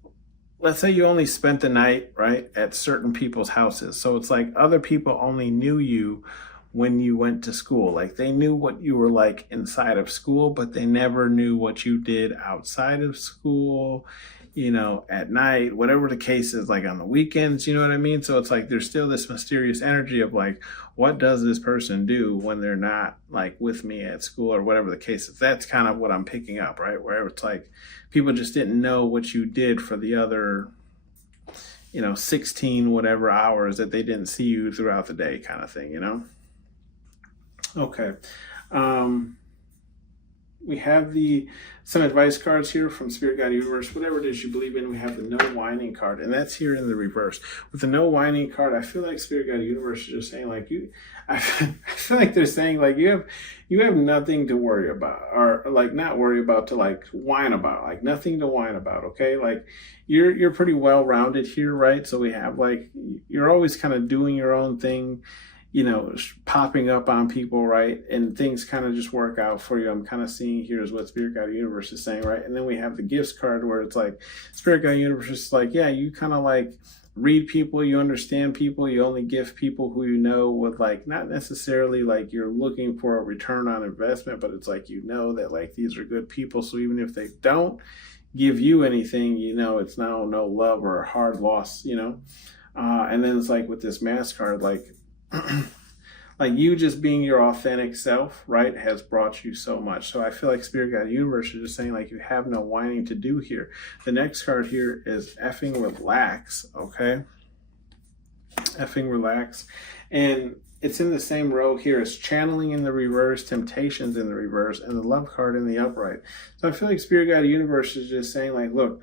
let's say you only spent the night, right, at certain people's houses. So it's like other people only knew you when you went to school. Like they knew what you were like inside of school, but they never knew what you did outside of school, you know, at night, whatever the case is, like on the weekends, you know what I mean? So it's like there's still this mysterious energy of like, what does this person do when they're not like with me at school, or whatever the case is. That's kind of what I'm picking up, right? Where it's like people just didn't know what you did for the other, you know, 16 whatever hours that they didn't see you throughout the day, kind of thing, you know? Okay. We have some advice cards here from Spirit Guide Universe, whatever it is you believe in. We have the no whining card, and that's here in the reverse. With the no whining card, I feel like Spirit Guide Universe is just saying like I feel like they're saying like you have nothing to worry about, or like not worry about to like whine about, like nothing to whine about. Okay, like you're pretty well rounded here, right? So we have like you're always kind of doing your own thing, you know, popping up on people, right? And things kind of just work out for you. I'm kind of seeing here is what Spirit Guide Universe is saying, right? And then we have the gifts card where it's like Spirit Guide Universe is like, yeah, you kind of like read people, you understand people, you only gift people who you know, with like not necessarily like you're looking for a return on investment, but it's like you know that like these are good people. So even if they don't give you anything, you know, it's now no love or a hard loss, you know? And then it's like with this mask card, like like you just being your authentic self, right, has brought you so much. So I feel like Spirit Guide Universe is just saying like you have no whining to do here. The next card here is effing relax. Okay, effing relax, and it's in the same row here as channeling in the reverse, temptations in the reverse, and the love card in the upright. So I feel like Spirit Guide Universe is just saying like, look,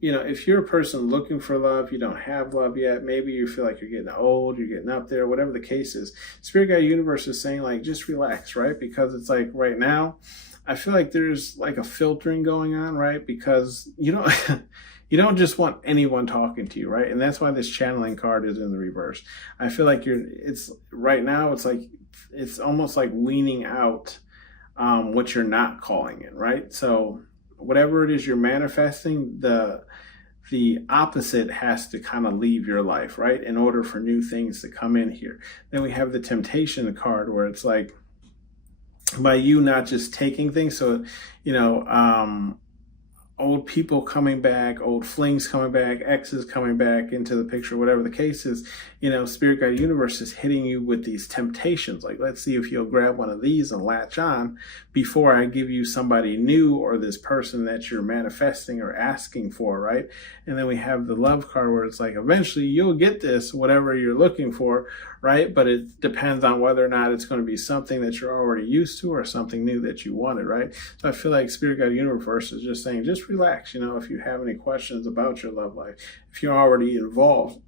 you know, if you're a person looking for love, you don't have love yet, maybe you feel like you're getting old, you're getting up there, whatever the case is, Spirit Guide Universe is saying like, just relax, right? Because it's like right now, I feel like there's like a filtering going on, right? Because you don't, you don't just want anyone talking to you, right? And that's why this channeling card is in the reverse. I feel like it's right now, it's like, it's almost like weaning out what you're not calling in, right? So whatever it is you're manifesting, the opposite has to kind of leave your life, right? In order for new things to come in here. Then we have the temptation card where it's like, by you not just taking things. So, you know, old people coming back, old flings coming back, exes coming back into the picture, whatever the case is, you know, Spirit Guide Universe is hitting you with these temptations. Like, let's see if you'll grab one of these and latch on before I give you somebody new or this person that you're manifesting or asking for, right? And then we have the love card where it's like, eventually you'll get this, whatever you're looking for, right? But it depends on whether or not it's going to be something that you're already used to or something new that you wanted, right? So I feel like Spirit Guide Universe is just saying, just relax. You know, if you have any questions about your love life, if you're already involved,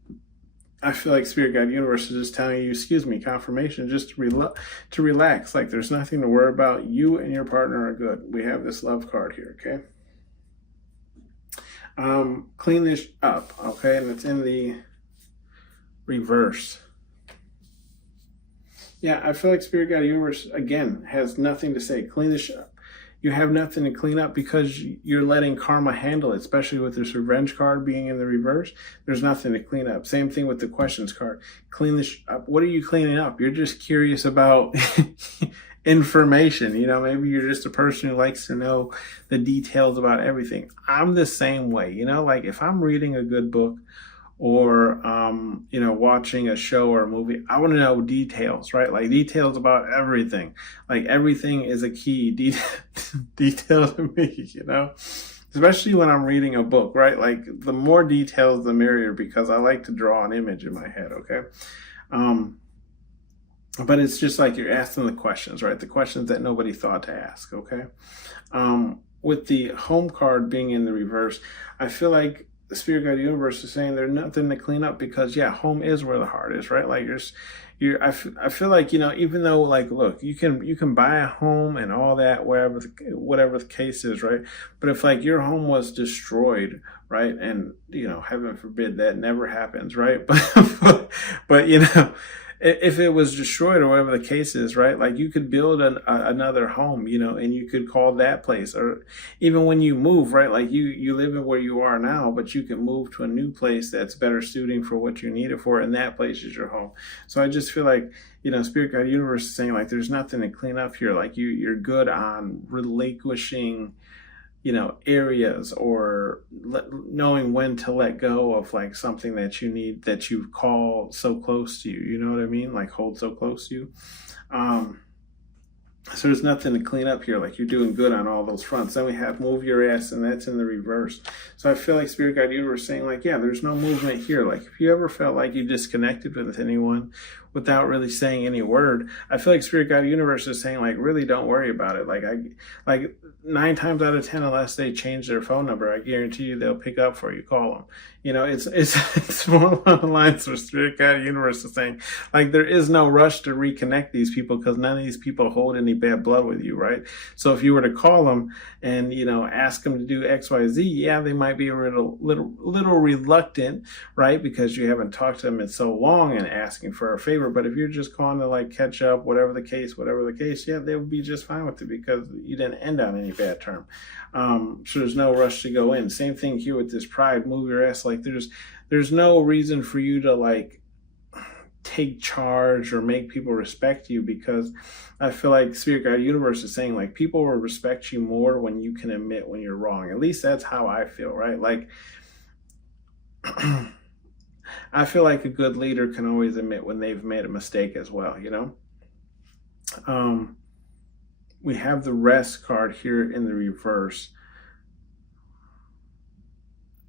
I feel like Spirit Guide Universe is just telling you, excuse me, confirmation, just to relax. Like, there's nothing to worry about. You and your partner are good. We have this love card here, okay? Clean this up, okay? And it's in the reverse. Yeah, I feel like Spirit Guide Universe, again, has nothing to say. Clean this up. You have nothing to clean up because you're letting karma handle it, especially with this revenge card being in the reverse. There's nothing to clean up. Same thing with the questions card. Clean this up. What are you cleaning up? You're just curious about information. You know, maybe you're just a person who likes to know the details about everything. I'm the same way. You know, like if I'm reading a good book or you know, watching a show or a movie, I want to know details, right? Like details about everything. Like everything is a key detail to me, you know, especially when I'm reading a book, right? Like the more details the merrier, because I like to draw an image in my head, okay? But it's just like you're asking the questions, right? The questions that nobody thought to ask, okay? With the home card being in the reverse, I feel like the Spirit Guide Universe is saying there's nothing to clean up because, yeah, home is where the heart is, right? Like I feel like, you know, even though, like, look, you can buy a home and all that, whatever the case is, right? But if like your home was destroyed, right, and you know, heaven forbid that never happens, right? But you know, if it was destroyed or whatever the case is, right? Like you could build another home, you know, and you could call that place, or even when you move, right? Like you live in where you are now, but you can move to a new place that's better suiting for what you need it for, and that place is your home. So I just feel like, you know, Spirit Guide Universe is saying like there's nothing to clean up here. Like you're good on relinquishing, you know, areas or knowing when to let go of like something that you need, that you call so close to you. You know what I mean? Like hold so close to you. So there's nothing to clean up here. Like you're doing good on all those fronts. Then we have move your ass, and that's in the reverse. So I feel like Spirit Guide Universe is saying like, yeah, there's no movement here. Like if you ever felt like you disconnected with anyone without really saying any word, I feel like Spirit Guide Universe is saying like, really don't worry about it. Like 9 times out of 10, unless they change their phone number, I guarantee you they'll pick up for you. Call them. You know, it's more along the lines of Spirit Guide Universe is saying like there is no rush to reconnect these people because none of these people hold any bad blood with you, right? So if you were to call them and, you know, ask them to do X, Y, Z, yeah, they might be a little reluctant, right? Because you haven't talked to them in so long and asking for a favor. But if you're just calling to like catch up, whatever the case, yeah, they would be just fine with it because you didn't end on any bad term. So there's no rush to go in. Same thing here with this pride, move your ass. Like there's no reason for you to like take charge or make people respect you, because I feel like Spirit Guide Universe is saying like people will respect you more when you can admit when you're wrong. At least that's how I feel, right? Like I feel like a good leader can always admit when they've made a mistake as well, you know? We have the rest card here in the reverse.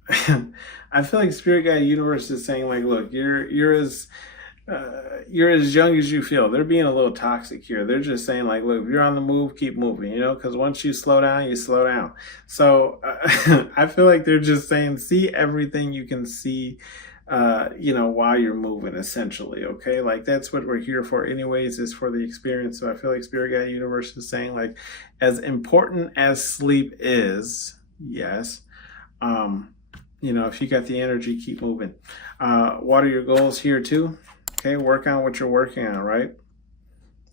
I feel like Spirit Guide Universe is saying like, look, you're as young as you feel. They're being a little toxic here. They're just saying like, look, if you're on the move, keep moving, you know, because once you slow down, you slow down. So I feel like they're just saying, see everything you can see, you know, while you're moving, essentially. Okay, like that's what we're here for anyways, is for the experience. So I feel like Spirit Guide Universe is saying like, as important as sleep is, yes, you know, if you got the energy, keep moving. What are your goals here too? Okay, work on what you're working on, right?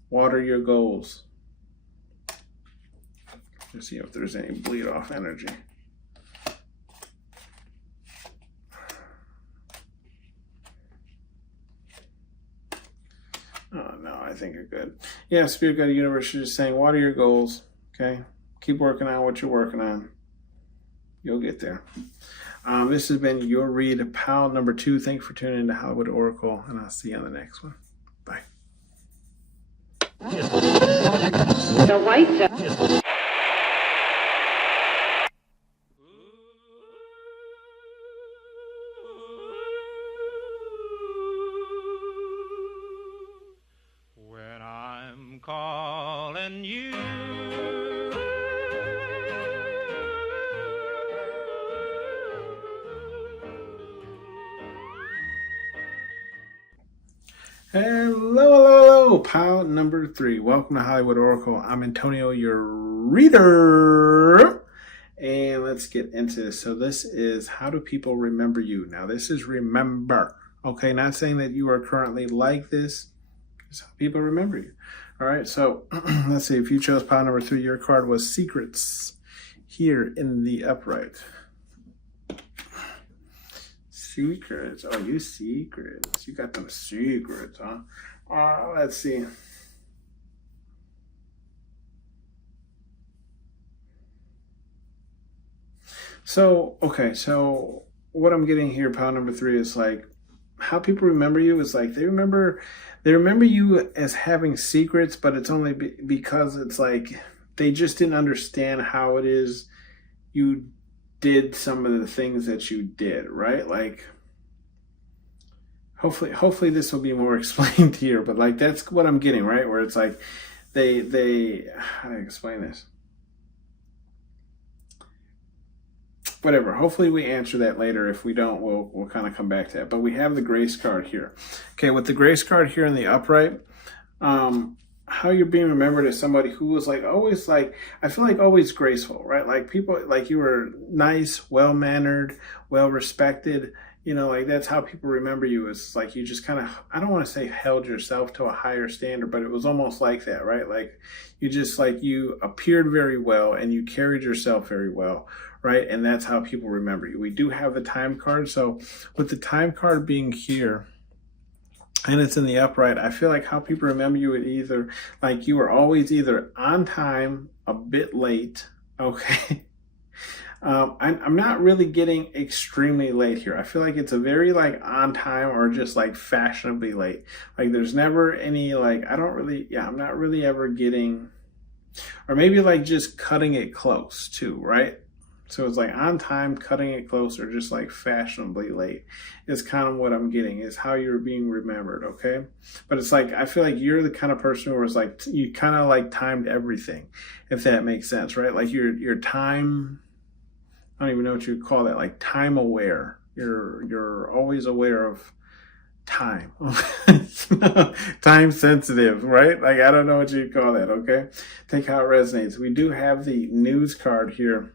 What are your goals? Let's see if there's any bleed off energy. Oh no, I think are good. Yeah, Spirit Guide Universe is just saying, what are your goals? Okay, keep working on what you're working on. You'll get there. This has been your read, pal number 2. Thank you for tuning in to Hollywood Oracle, and I'll see you on the next one. Bye. The white. When I'm calling you, Hello, pal number 3. Welcome to Hollywood Oracle. I'm Antonio, your reader. And let's get into this. So this is how do people remember you? Now this is remember. Okay, not saying that you are currently like this. It's how people remember you. All right, so let's see. If you chose pile number 3, your card was Secrets here in the upright. Secrets. Oh, you secrets. You got them secrets, huh? Let's see. So, okay, so what I'm getting here, pile number 3, is like how people remember you is like they remember you as having secrets, but it's only because it's like they just didn't understand how it is you did some of the things that you did, right? Like hopefully this will be more explained here, but like that's what I'm getting, right? Where it's like they how do I explain this? Whatever. Hopefully we answer that later. If we don't, we'll kind of come back to that. But we have the grace card here. Okay, with the grace card here in the upright, how you're being remembered as somebody who was like always like, I feel like always graceful, right? Like people, like you were nice, well-mannered, well-respected. You know, like that's how people remember you. It's like you just kind of, I don't want to say held yourself to a higher standard, but it was almost like that, right? Like you just like you appeared very well and you carried yourself very well, right? And that's how people remember you. We do have the time card. So with the time card being here and it's in the upright, I feel like how people remember you is either like you were always either on time, a bit late, okay? I'm not really getting extremely late here. I feel like it's a very like on time or just like fashionably late. Like there's never any like, I'm not really ever getting, or maybe like just cutting it close too, right? So it's like on time, cutting it close, or just like fashionably late is kind of what I'm getting, is how you're being remembered, okay? But it's like, I feel like you're the kind of person who was like, you kind of like timed everything, if that makes sense, right? Like your time, I don't even know what you'd call that, like time aware. You're always aware of time. Time sensitive, right? Like I don't know what you'd call that, okay? Take how it resonates. We do have the news card here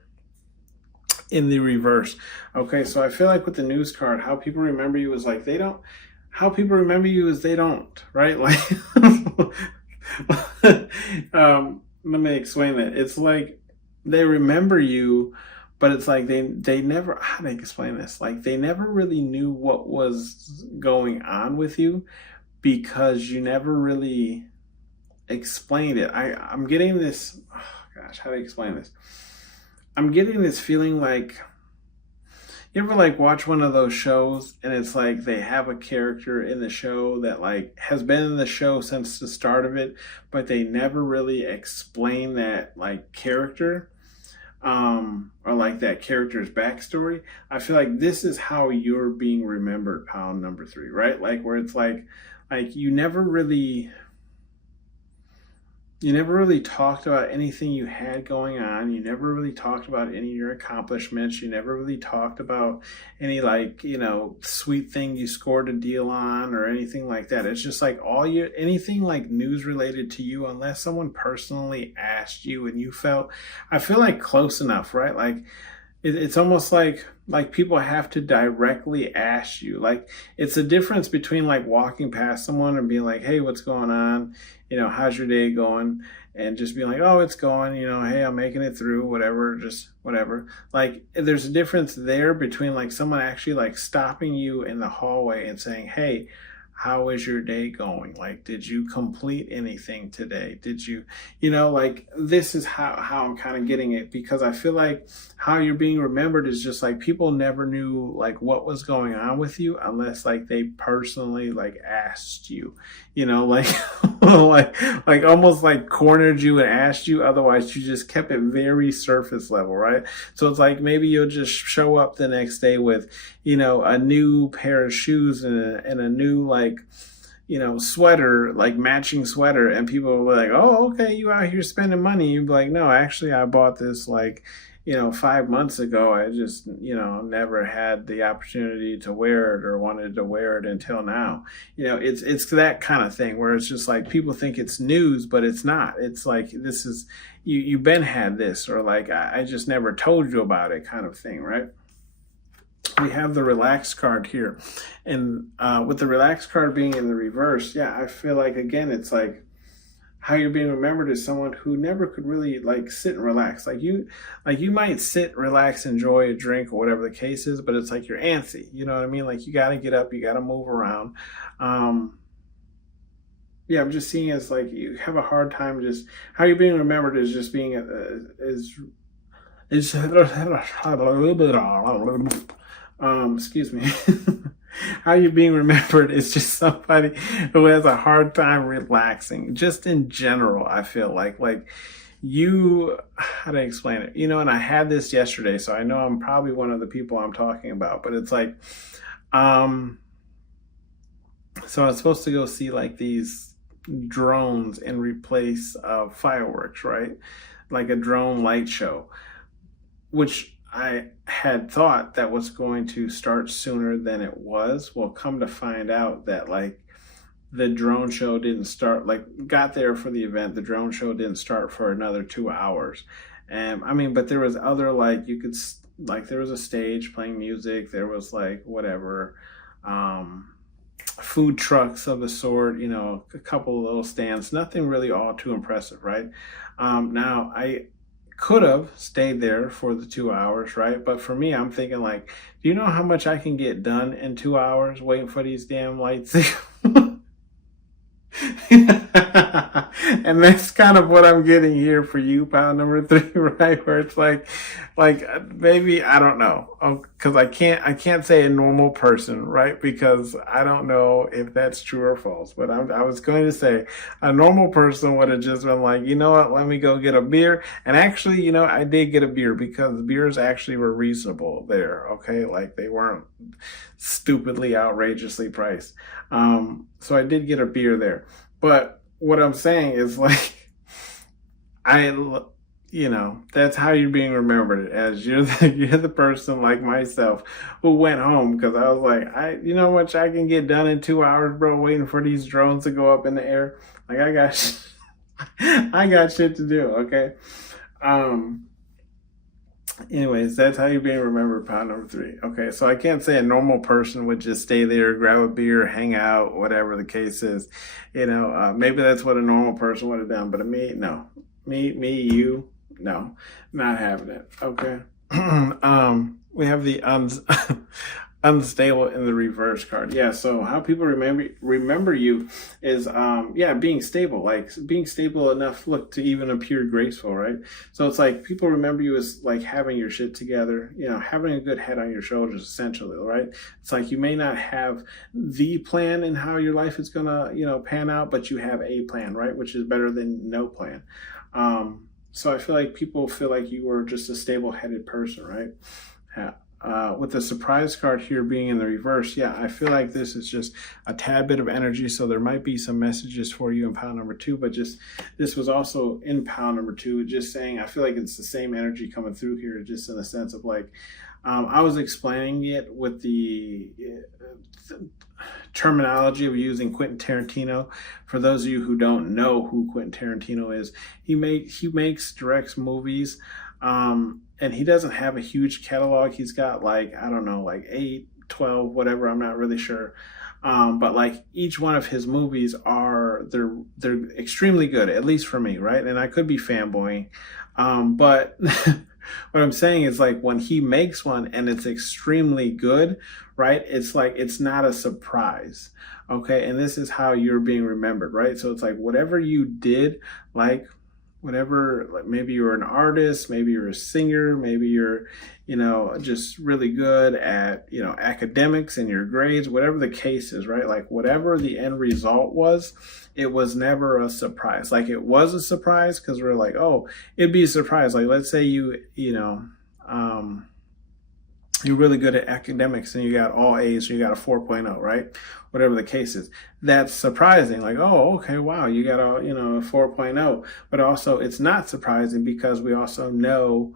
in the reverse. Okay, so I feel like with the news card, how people remember you is like they don't, how people remember you is they don't, right? Like let me explain that. It's like they remember you, but it's like they never, how do I explain this? Like they never really knew what was going on with you because you never really explained it. I'm getting this, oh gosh, how do I explain this? I'm getting this feeling like, you ever like watch one of those shows and it's like they have a character in the show that like has been in the show since the start of it, but they never really explain that like character. Or like that character's backstory. I feel like this is how you're being remembered, pile number 3, right? Like where it's like you never really talked about anything you had going on. You never really talked about any of your accomplishments. You never really talked about any like, you know, sweet thing you scored a deal on or anything like that. It's just like anything like news related to you, unless someone personally asked you and you felt, I feel like close enough, right? Like it's almost like people have to directly ask you. Like it's a difference between like walking past someone and being like, hey, what's going on? You know, how's your day going? And just being like, oh, it's going, you know, hey, I'm making it through, whatever, just whatever. Like there's a difference there between like someone actually like stopping you in the hallway and saying, hey, how is your day going? Like, did you complete anything today? Did you, like, this is how I'm kind of getting it, because I feel like how you're being remembered is just like people never knew like what was going on with you unless like they personally like asked you, like, like almost like cornered you and asked you. Otherwise, you just kept it very surface level, right? So it's like maybe you'll just show up the next day with, a new pair of shoes and a new like, sweater, like matching sweater, and people were like, "Oh, okay, you out here spending money." You'd be like, "No, actually, I bought this like, 5 months ago. I just, never had the opportunity to wear it or wanted to wear it until now." It's that kind of thing where it's just like people think it's news, but it's not. It's like this is you've been had this, or like I just never told you about it, kind of thing, right? We have the relax card here, and with the relax card being in the reverse, yeah, I feel like again it's like how you're being remembered is someone who never could really like sit and relax. Like you might sit, relax, enjoy a drink or whatever the case is, but it's like you're antsy. You know what I mean? Like you got to get up, you got to move around. Yeah, I'm just seeing it as like you have a hard time. Just how you're being remembered is just being is excuse me. How you're being remembered is just somebody who has a hard time relaxing. Just in general, I feel like you, how do I explain it? And I had this yesterday, so I know I'm probably one of the people I'm talking about, but it's like, so I was supposed to go see like these drones in replace of fireworks, right? Like a drone light show, which I had thought that was going to start sooner than it was. Well, come to find out that like the drone show didn't start, like got there for the event. The drone show didn't start for another 2 hours. And I mean, but there was other, like you could, like there was a stage playing music. There was like whatever, food trucks of the sort, a couple of little stands, nothing really all too impressive, right? Now I could have stayed there for the 2 hours, right? But for me, I'm thinking like, do you know how much I can get done in 2 hours waiting for these damn lights? And that's kind of what I'm getting here for you, pound number 3, right? Where it's like maybe, I don't know, because I can't say a normal person, right? Because I don't know if that's true or false. But I was going to say a normal person would have just been like, you know what, let me go get a beer. And actually, I did get a beer because the beers actually were reasonable there. Okay, like they weren't stupidly outrageously priced. So I did get a beer there. But what I'm saying is like, that's how you're being remembered, as you're the person like myself who went home because I was like, you know how much I can get done in 2 hours, bro, waiting for these drones to go up in the air. Like I got shit to do. Okay. Anyways, that's how you're being remembered, pound number 3. Okay, so I can't say a normal person would just stay there, grab a beer, hang out, whatever the case is. Maybe that's what a normal person would have done, but me, no. You, no, not having it. Okay. We have the unstable in the reverse card. Yeah, so how people remember you is being stable, like being stable enough to even appear graceful, right? So it's like people remember you as like having your shit together, having a good head on your shoulders, essentially, right? It's like you may not have the plan in how your life is gonna pan out, but you have a plan, right? Which is better than no plan. So I feel like people feel like you are just a stable-headed person, right? With the surprise card here being in the reverse, yeah, I feel like this is just a tad bit of energy, so there might be some messages for you in pound number 2, but just this was also in pound number 2, just saying I feel like it's the same energy coming through here, just in the sense of like, I was explaining it with the terminology of using Quentin Tarantino. For those of you who don't know who Quentin Tarantino is, he directs movies, and he doesn't have a huge catalog. He's got like, I don't know, like 8, 12, whatever, I'm not really sure. But like each one of his movies they're extremely good, at least for me, right? And I could be fanboying, but what I'm saying is like when he makes one and it's extremely good, right? It's like it's not a surprise. Okay, and this is how you're being remembered, right? So it's like whatever you did, like whatever, like maybe you're an artist, maybe you're a singer, maybe you're, just really good at, academics and your grades, whatever the case is, right? Like whatever the end result was, it was never a surprise. Like it was a surprise because we're like, oh, it'd be a surprise. Like let's say you're really good at academics and you got all A's, you got a 4.0, right? Whatever the case is. That's surprising. Like, oh, okay, wow, you got a 4.0. But also it's not surprising because we also know,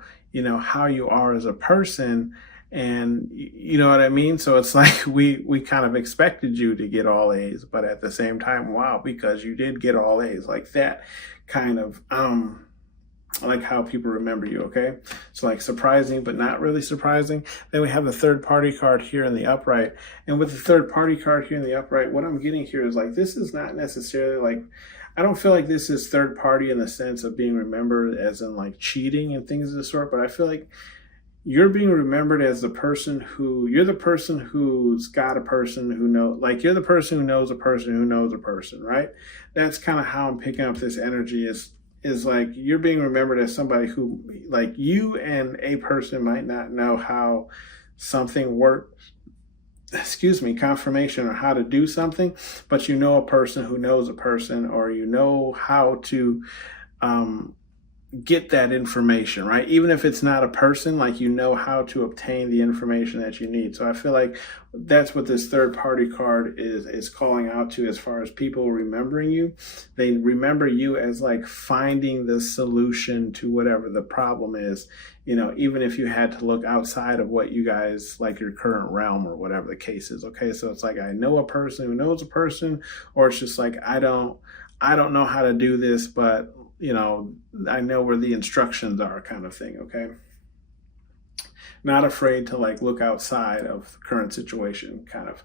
how you are as a person, and you know what I mean? So it's like we kind of expected you to get all A's, but at the same time, wow, because you did get all A's, like that kind of like how people remember you, okay? So like surprising, but not really surprising. Then we have the third party card here in the upright. And with the third party card here in the upright, what I'm getting here is like, this is not necessarily like, I don't feel like this is third party in the sense of being remembered as in like cheating and things of the sort, but I feel like you're being remembered as you're the person who's got a person who knows, like you're the person who knows a person who knows a person, right? That's kind of how I'm picking up this energy is like you're being remembered as somebody who, like, you and a person might not know how something works, confirmation or how to do something, but you know a person who knows a person, or you know how to get that information, right? Even if it's not a person, like you know how to obtain the information that you need. So I feel like that's what this third party card is calling out to as far as people remembering you. They remember you as like finding the solution to whatever the problem is, even if you had to look outside of what you guys, like your current realm or whatever the case is. Okay, so it's like I know a person who knows a person, or it's just like I don't know how to do this, but I know where the instructions are, kind of thing, okay? Not afraid to like look outside of the current situation, kind of.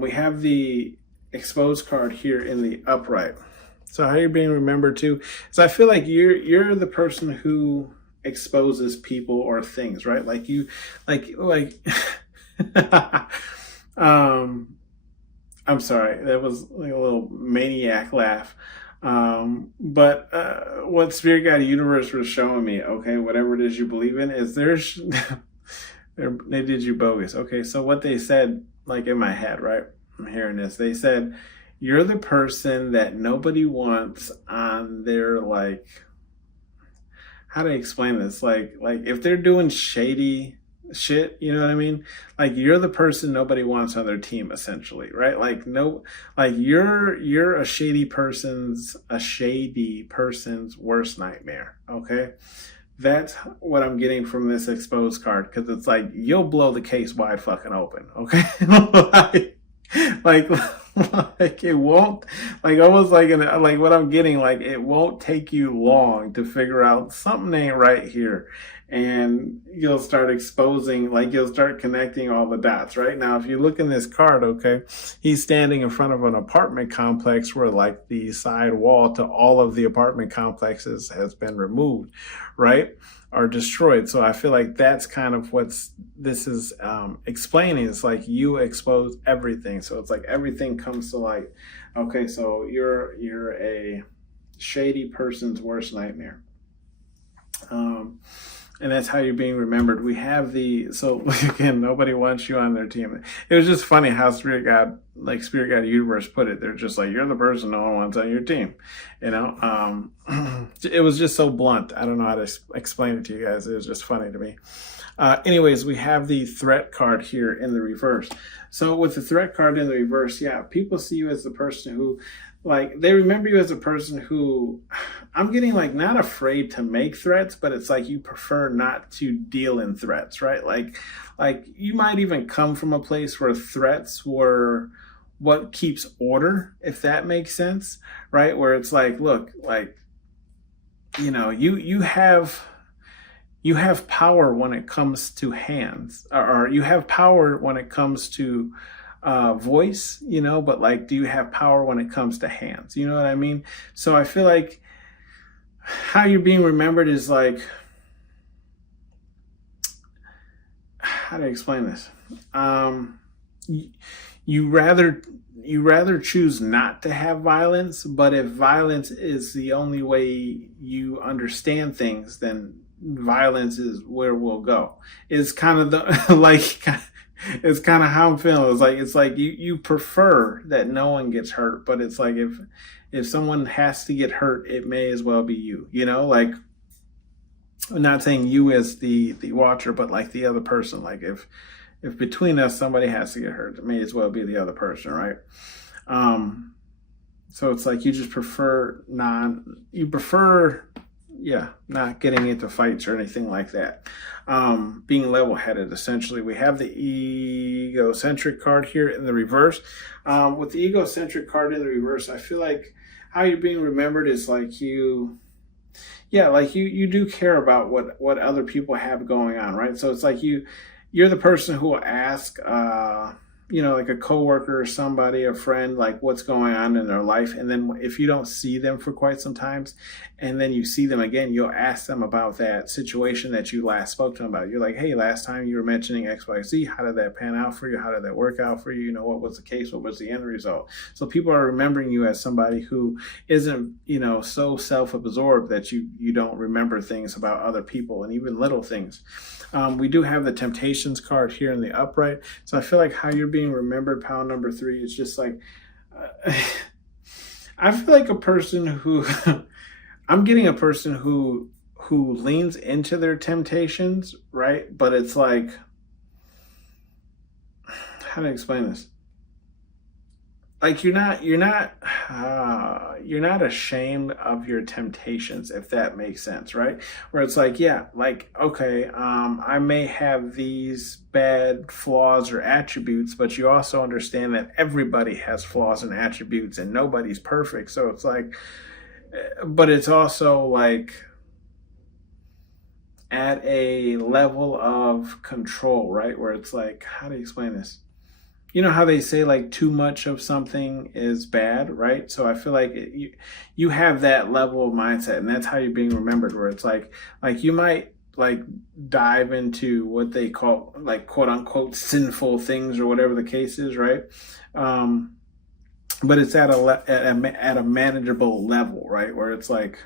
We have the exposed card here in the upright. So how you're being remembered too is I feel like you're the person who exposes people or things, right? Like you, like I'm sorry, that was like a little maniac laugh. But what Spirit Guide Universe was showing me, okay, whatever it is you believe in, is they did you bogus. Okay, so what they said, like in my head, right? I'm hearing this. They said, you're the person that nobody wants on their, like, how to explain this? Like if they're doing shady shit, you know what I mean? Like you're the person nobody wants on their team, essentially, right? Like you're a shady person's worst nightmare. Okay, that's what I'm getting from this exposed card, because it's like you'll blow the case wide fucking open. Okay, like it won't, like almost like like what I'm getting, like it won't take you long to figure out something ain't right here, and you'll start exposing, like you'll start connecting all the dots. Right now, if you look in this card, okay, he's standing in front of an apartment complex where like the side wall to all of the apartment complexes has been removed, right, or destroyed. So I feel like that's kind of this is explaining. It's like you expose everything, so it's like everything comes to light. Okay, so you're a shady person's worst nightmare. And that's how you're being remembered. We have so again, nobody wants you on their team. It was just funny how Spirit Guide Universe put it. They're just like, you're the person no one wants on your team. It was just so blunt. I don't know how to explain it to you guys. It was just funny to me. Anyways, we have the threat card here in the reverse. So with the threat card in the reverse, yeah, people see you as the person who, like, they remember you as a person who, I'm getting like not afraid to make threats, but it's like you prefer not to deal in threats, right? Like you might even come from a place where threats were what keeps order, if that makes sense, right? Where it's like, look, like, you have power when it comes to hands, or you have power when it comes to voice, but like, do you have power when it comes to hands? You know what I mean? So I feel like how you're being remembered is like, how to explain this? You, you rather choose not to have violence, but if violence is the only way you understand things, then violence is where we'll go. It's kind of the like it's kind of how I'm feeling. It's like you prefer that no one gets hurt, but it's like if someone has to get hurt, it may as well be you. Like, I'm not saying you as the watcher, but like the other person. Like if between us somebody has to get hurt, it may as well be the other person, right? So it's like you just prefer not getting into fights or anything like that. Being level-headed, essentially. We have the egocentric card here in the reverse. With the egocentric card in the reverse, I feel like how you're being remembered is like you do care about what other people have going on, right? So it's like you're the person who will ask, like a coworker or somebody, a friend, like what's going on in their life. And then if you don't see them for quite some times, and then you see them again, you'll ask them about that situation that you last spoke to them about. You're like, hey, last time you were mentioning X, Y, Z. How did that pan out for you? How did that work out for you? What was the case? What was the end result? So people are remembering you as somebody who isn't, so self-absorbed that you don't remember things about other people and even little things. We do have the Temptations card here in the upright. So I feel like how you're being remembered, pile number 3, is just like, I feel like a person who, I'm getting a person who leans into their temptations, right? But it's like, how to explain this? Like you're not ashamed of your temptations, if that makes sense, right? Where it's like, okay, I may have these bad flaws or attributes, but you also understand that everybody has flaws and attributes and nobody's perfect. So it's like, but it's also like at a level of control, right? Where it's like, how do you explain this? You know how they say like too much of something is bad, right? So I feel like you have that level of mindset, and that's how you're being remembered, where it's like you might like dive into what they call like quote unquote sinful things or whatever the case is, right? But it's at a manageable level, right? Where it's like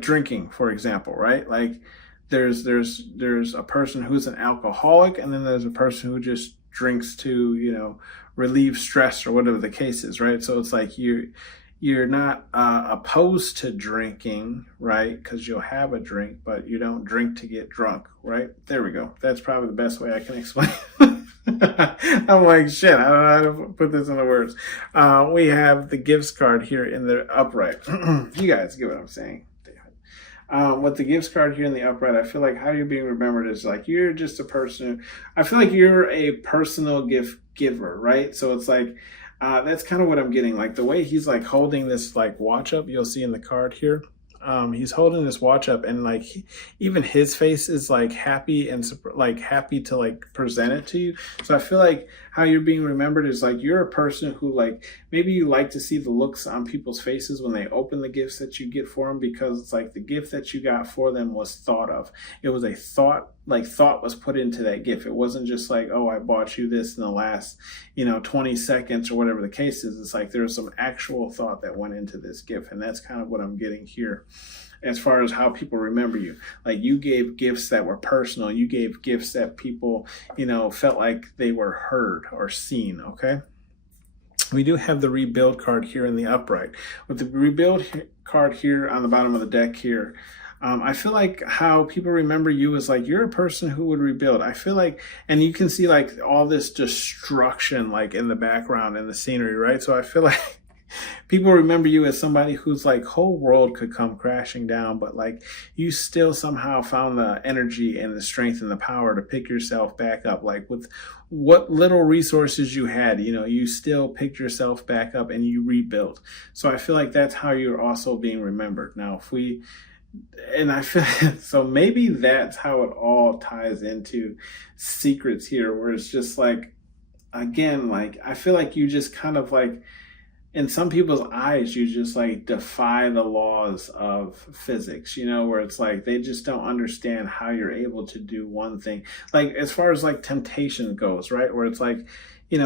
drinking, for example, right? Like there's a person who's an alcoholic, and then there's a person who just drinks to relieve stress or whatever the case is, right? So it's like you're not opposed to drinking, right? Because you'll have a drink, but you don't drink to get drunk, right? There we go. That's probably the best way I can explain it. I'm like, shit, I don't know how to put this into words. We have the gifts card here in the upright. You guys get what I'm saying. With the gifts card here in the upright, I feel like how you're being remembered is like you're just a person. I feel like you're a personal gift giver, right? So it's like that's kind of what I'm getting. Like the way he's like holding this like watch up, you'll see in the card here. He's holding this watch up, and like even his face is like happy and like happy to like present it to you. So I feel like how you're being remembered is like you're a person who like maybe you like to see the looks on people's faces when they open the gifts that you get for them, because it's like the gift that you got for them was thought of. It was a thought was put into that gift. It wasn't just like, oh, I bought you this in the last 20 seconds or whatever the case is. It's like there's some actual thought that went into this gift, and that's kind of what I'm getting here as far as how people remember you. Like you gave gifts that were personal. You gave gifts that people felt like they were heard or seen. Okay, we do have the rebuild card here in the upright. With the rebuild card here on the bottom of the deck here, I feel like how people remember you is like you're a person who would rebuild. I feel like, and you can see like all this destruction like in the background and the scenery, right? So I feel like people remember you as somebody whose like whole world could come crashing down, but like you still somehow found the energy and the strength and the power to pick yourself back up. Like with what little resources you had, you still picked yourself back up and you rebuilt. So I feel like that's how you're also being remembered. Now, I feel so maybe that's how it all ties into secrets here, where it's just like, again, like I feel like you just kind of like, in some people's eyes, you just like defy the laws of physics, where it's like they just don't understand how you're able to do one thing. Like as far as like temptation goes, right? Where it's like,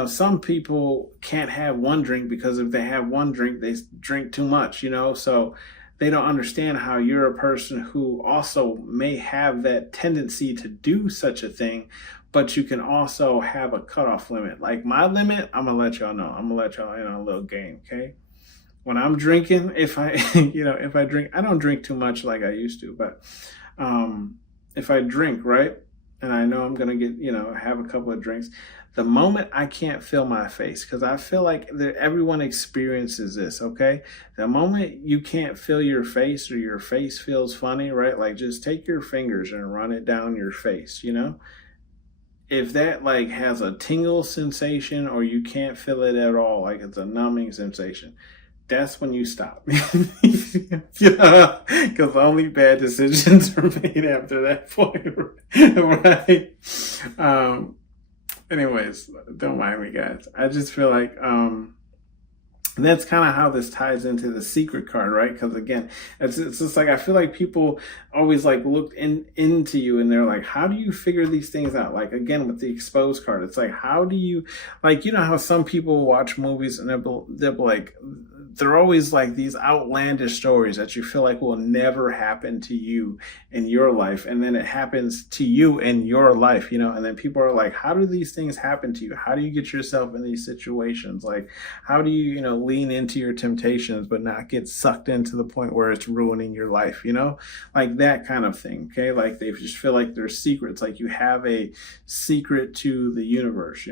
some people can't have one drink because if they have one drink, they drink too much, so they don't understand how you're a person who also may have that tendency to do such a thing, but you can also have a cutoff limit. Like my limit, I'm gonna let y'all know. I'm gonna let y'all in on a little game, okay? When I'm drinking, if I, if I drink, I don't drink too much like I used to, but if I drink, right, and I know I'm gonna get, have a couple of drinks, the moment I can't feel my face, because I feel like everyone experiences this, okay? The moment you can't feel your face or your face feels funny, right? Like just take your fingers and run it down your face, If that like has a tingle sensation or you can't feel it at all, like it's a numbing sensation, that's when you stop. Because only bad decisions are made after that point, right? Anyways, don't mind me, guys. I just feel like that's kind of how this ties into the secret card, right? Because again, it's just like I feel like people always like look into you and they're like, how do you figure these things out? Like again, with the exposed card, it's like, how do you, like, how some people watch movies and they're like, they're always like these outlandish stories that you feel like will never happen to you in your life. And then it happens to you in your life, and then people are like, how do these things happen to you? How do you get yourself in these situations? Like, how do you, lean into your temptations, but not get sucked into the point where it's ruining your life, like that kind of thing. Okay. Like they just feel like there's secrets, like you have a secret to the universe,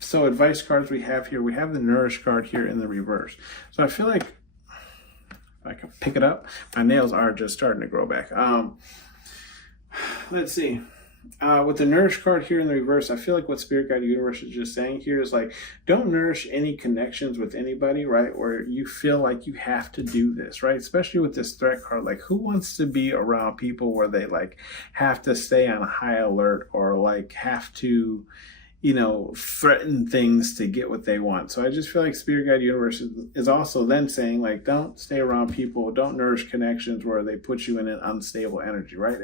So advice cards we have here, we have the nourish card here in the reverse. So I feel like if I can pick it up, my nails are just starting to grow back. Let's see. With the nourish card here in the reverse, I feel like what Spirit Guide Universe is just saying here is like, don't nourish any connections with anybody, right? Where you feel like you have to do this, right? Especially with this threat card, like who wants to be around people where they like have to stay on high alert or like have to, threaten things to get what they want. So I just feel like Spirit Guide Universe is also then saying like, don't stay around people, don't nourish connections where they put you in an unstable energy, right?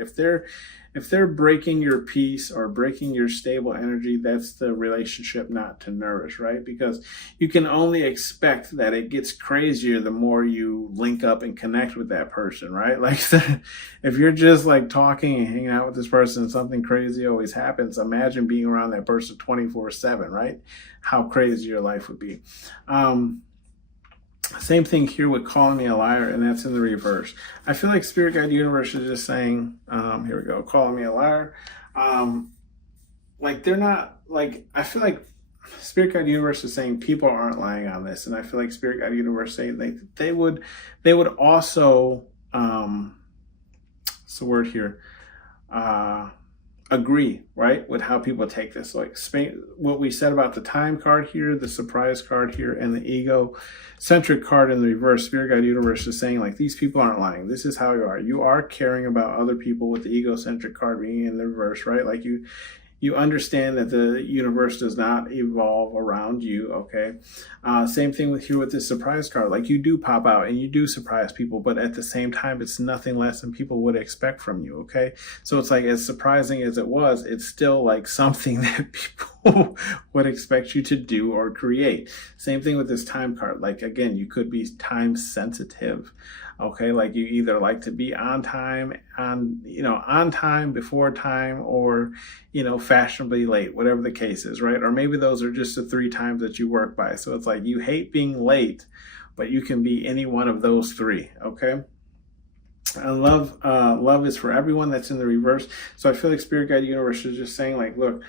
If they're breaking your peace or breaking your stable energy, that's the relationship not to nourish, right? Because you can only expect that it gets crazier the more you link up and connect with that person, right? Like if you're just like talking and hanging out with this person and something crazy always happens, imagine being around that person 24/7, right? How crazy your life would be. Same thing here with calling me a liar, and that's in the reverse. I feel like Spirit Guide Universe is just saying, here we go, calling me a liar. Like they're not, like, I feel like Spirit Guide Universe is saying people aren't lying on this, and I feel like Spirit Guide Universe saying they would also, what's the word here? Agree, right, with how people take this. Like what we said about the time card here, the surprise card here, and the ego-centric card in the reverse, Spirit Guide Universe is saying like these people aren't lying. This is how you are. You are caring about other people with the ego-centric card being in the reverse, right? Like you understand that the universe does not evolve around you, okay? Same thing with here with this surprise card. Like you do pop out and you do surprise people, but at the same time, it's nothing less than people would expect from you, okay? So it's like as surprising as it was, it's still like something that people would expect you to do or create. Same thing with this time card. Like again, you could be time sensitive. Okay, like you either like to be on time, before time, or, fashionably late, whatever the case is, right? Or maybe those are just the 3 times that you work by. So it's like you hate being late, but you can be any one of those 3, okay? And love is for everyone. That's in the reverse. So I feel like Spirit Guide Universe is just saying like, look,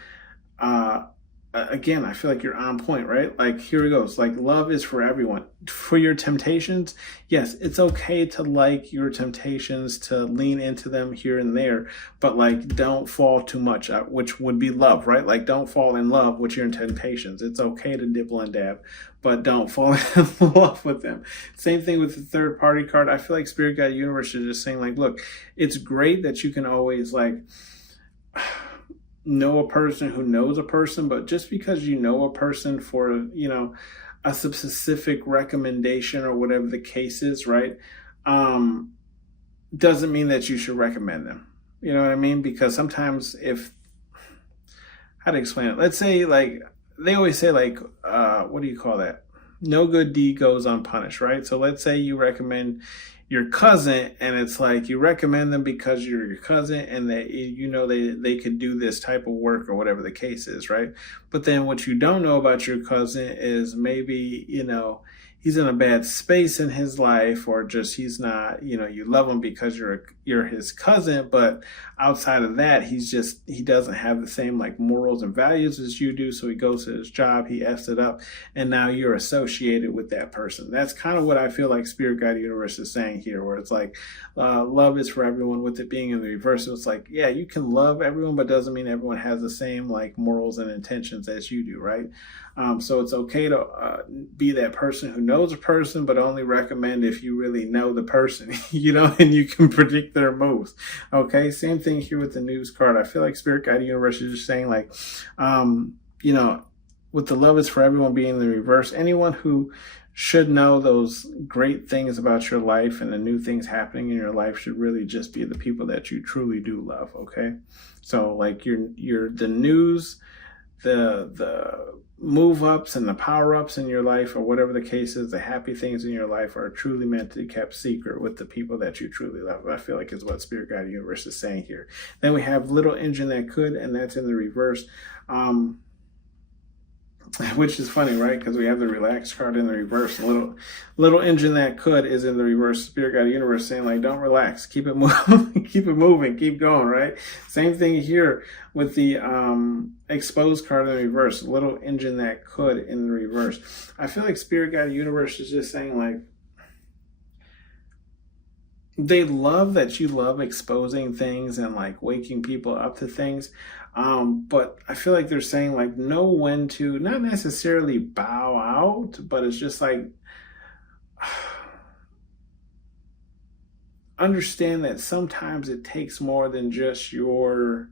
again, I feel like you're on point, right? Like here it goes. Like love is for everyone. For your temptations, yes, it's okay to like your temptations, to lean into them here and there, but like don't fall too much, which would be love, right? Like don't fall in love with your temptations. It's okay to dibble and dab, but don't fall in love with them. Same thing with the third party card. I feel like Spirit Guide Universe is just saying like, look, it's great that you can always like know a person who knows a person, but just because you know a person for, a specific recommendation or whatever the case is, right? Doesn't mean that you should recommend them. You know what I mean? Because sometimes how to explain it? Let's say, like, they always say, like, what do you call that? No good deed goes unpunished, right? So let's say you recommend your cousin, and it's like you recommend them because you're your cousin and they could do this type of work or whatever the case is, right? But then what you don't know about your cousin is maybe, he's in a bad space in his life, or just he's not, you love him because you're his cousin, but outside of that, he doesn't have the same like morals and values as you do. So he goes to his job, he F's it up, and now you're associated with that person. That's kind of what I feel like Spirit Guide Universe is saying here, where it's like love is for everyone, with it being in the reverse. So it's like, yeah, you can love everyone, but doesn't mean everyone has the same like morals and intentions as you do, right? So it's okay to be that person who knows a person, but only recommend if you really know the person, and you can predict their moves. Okay, same thing here with the news card. I feel like Spirit Guide Universe is just saying, like, with the love is for everyone being in the reverse, anyone who should know those great things about your life and the new things happening in your life should really just be the people that you truly do love. Okay, so like you're the news, the move ups and the power ups in your life, or whatever the case is, the happy things in your life are truly meant to be kept secret with the people that you truly love. I feel like is what Spirit Guide Universe is saying here. Then we have Little Engine That Could, and that's in the reverse. Which is funny, right? Because we have the relaxed card in the reverse. Little Engine That Could is in the reverse. Spirit Guide Universe saying, like, don't relax, keep it moving, keep it moving, keep going, right? Same thing here with the exposed card in the reverse. Little Engine That Could in the reverse. I feel like Spirit Guide Universe is just saying, like, they love that you love exposing things and like waking people up to things. But I feel like they're saying, like, know when to not necessarily bow out, but it's just like understand that sometimes it takes more than just your,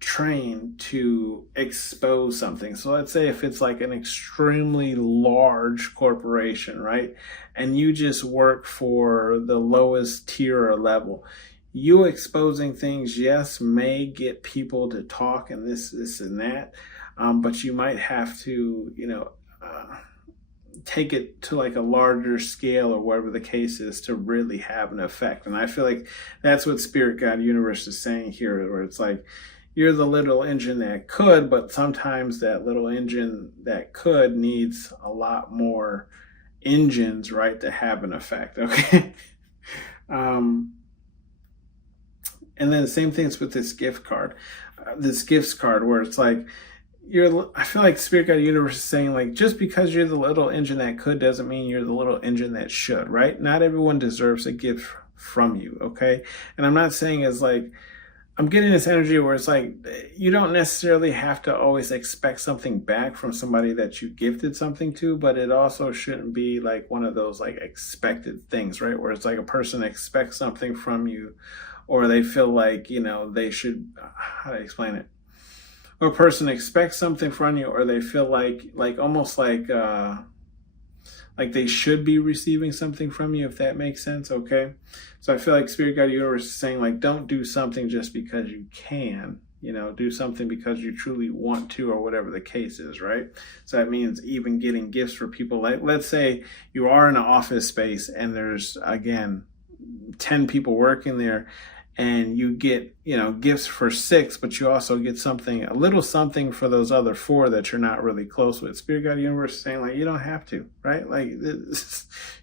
train to expose something. So let's say if it's like an extremely large corporation, right? And you just work for the lowest tier or level. You exposing things, yes, may get people to talk and this and that, but you might have to, take it to like a larger scale or whatever the case is to really have an effect. And I feel like that's what Spirit Guide Universe is saying here, where it's like, you're the little engine that could, but sometimes that little engine that could needs a lot more engines, right, to have an effect, okay? And then the same things with this gift card, this gifts card, where it's like, I feel like Spirit Guide Universe is saying, like, just because you're the little engine that could doesn't mean you're the little engine that should, right? Not everyone deserves a gift from you, okay? And I'm not saying it's like, I'm getting this energy where it's like, you don't necessarily have to always expect something back from somebody that you gifted something to, but it also shouldn't be like one of those like expected things, right? Where it's like a person expects something from you, or they feel like, they should, how do I explain it? Or a person expects something from you, or they feel like almost like they should be receiving something from you, if that makes sense, okay? So I feel like Spirit Guide Universe is saying, like, don't do something just because you can, do something because you truly want to, or whatever the case is, right? So that means even getting gifts for people. Like, let's say you are in an office space and there's, again, 10 people working there, and you get, gifts for 6, but you also get a little something for those other 4 that you're not really close with. Spirit Guide Universe is saying, like, you don't have to, right? Like,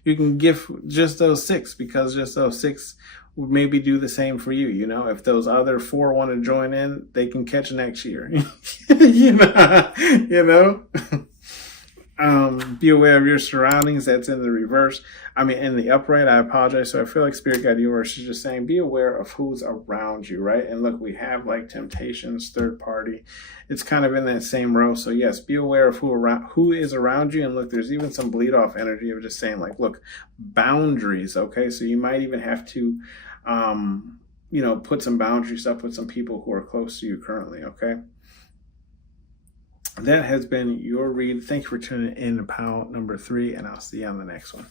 you can gift just those 6, because just those 6 would maybe do the same for you. If those other 4 want to join in, they can catch next year. Be aware of your surroundings. That's in the reverse. In the upright, I apologize. So I feel like Spirit Guide Universe is just saying, be aware of who's around you, right? And look, we have like temptations, third party. It's kind of in that same row. So yes, be aware of who is around you. And look, there's even some bleed off energy of just saying, like, look, boundaries. Okay. So you might even have to, put some boundaries up with some people who are close to you currently, okay? That has been your read. Thank you for tuning in to panel number 3, and I'll see you on the next one.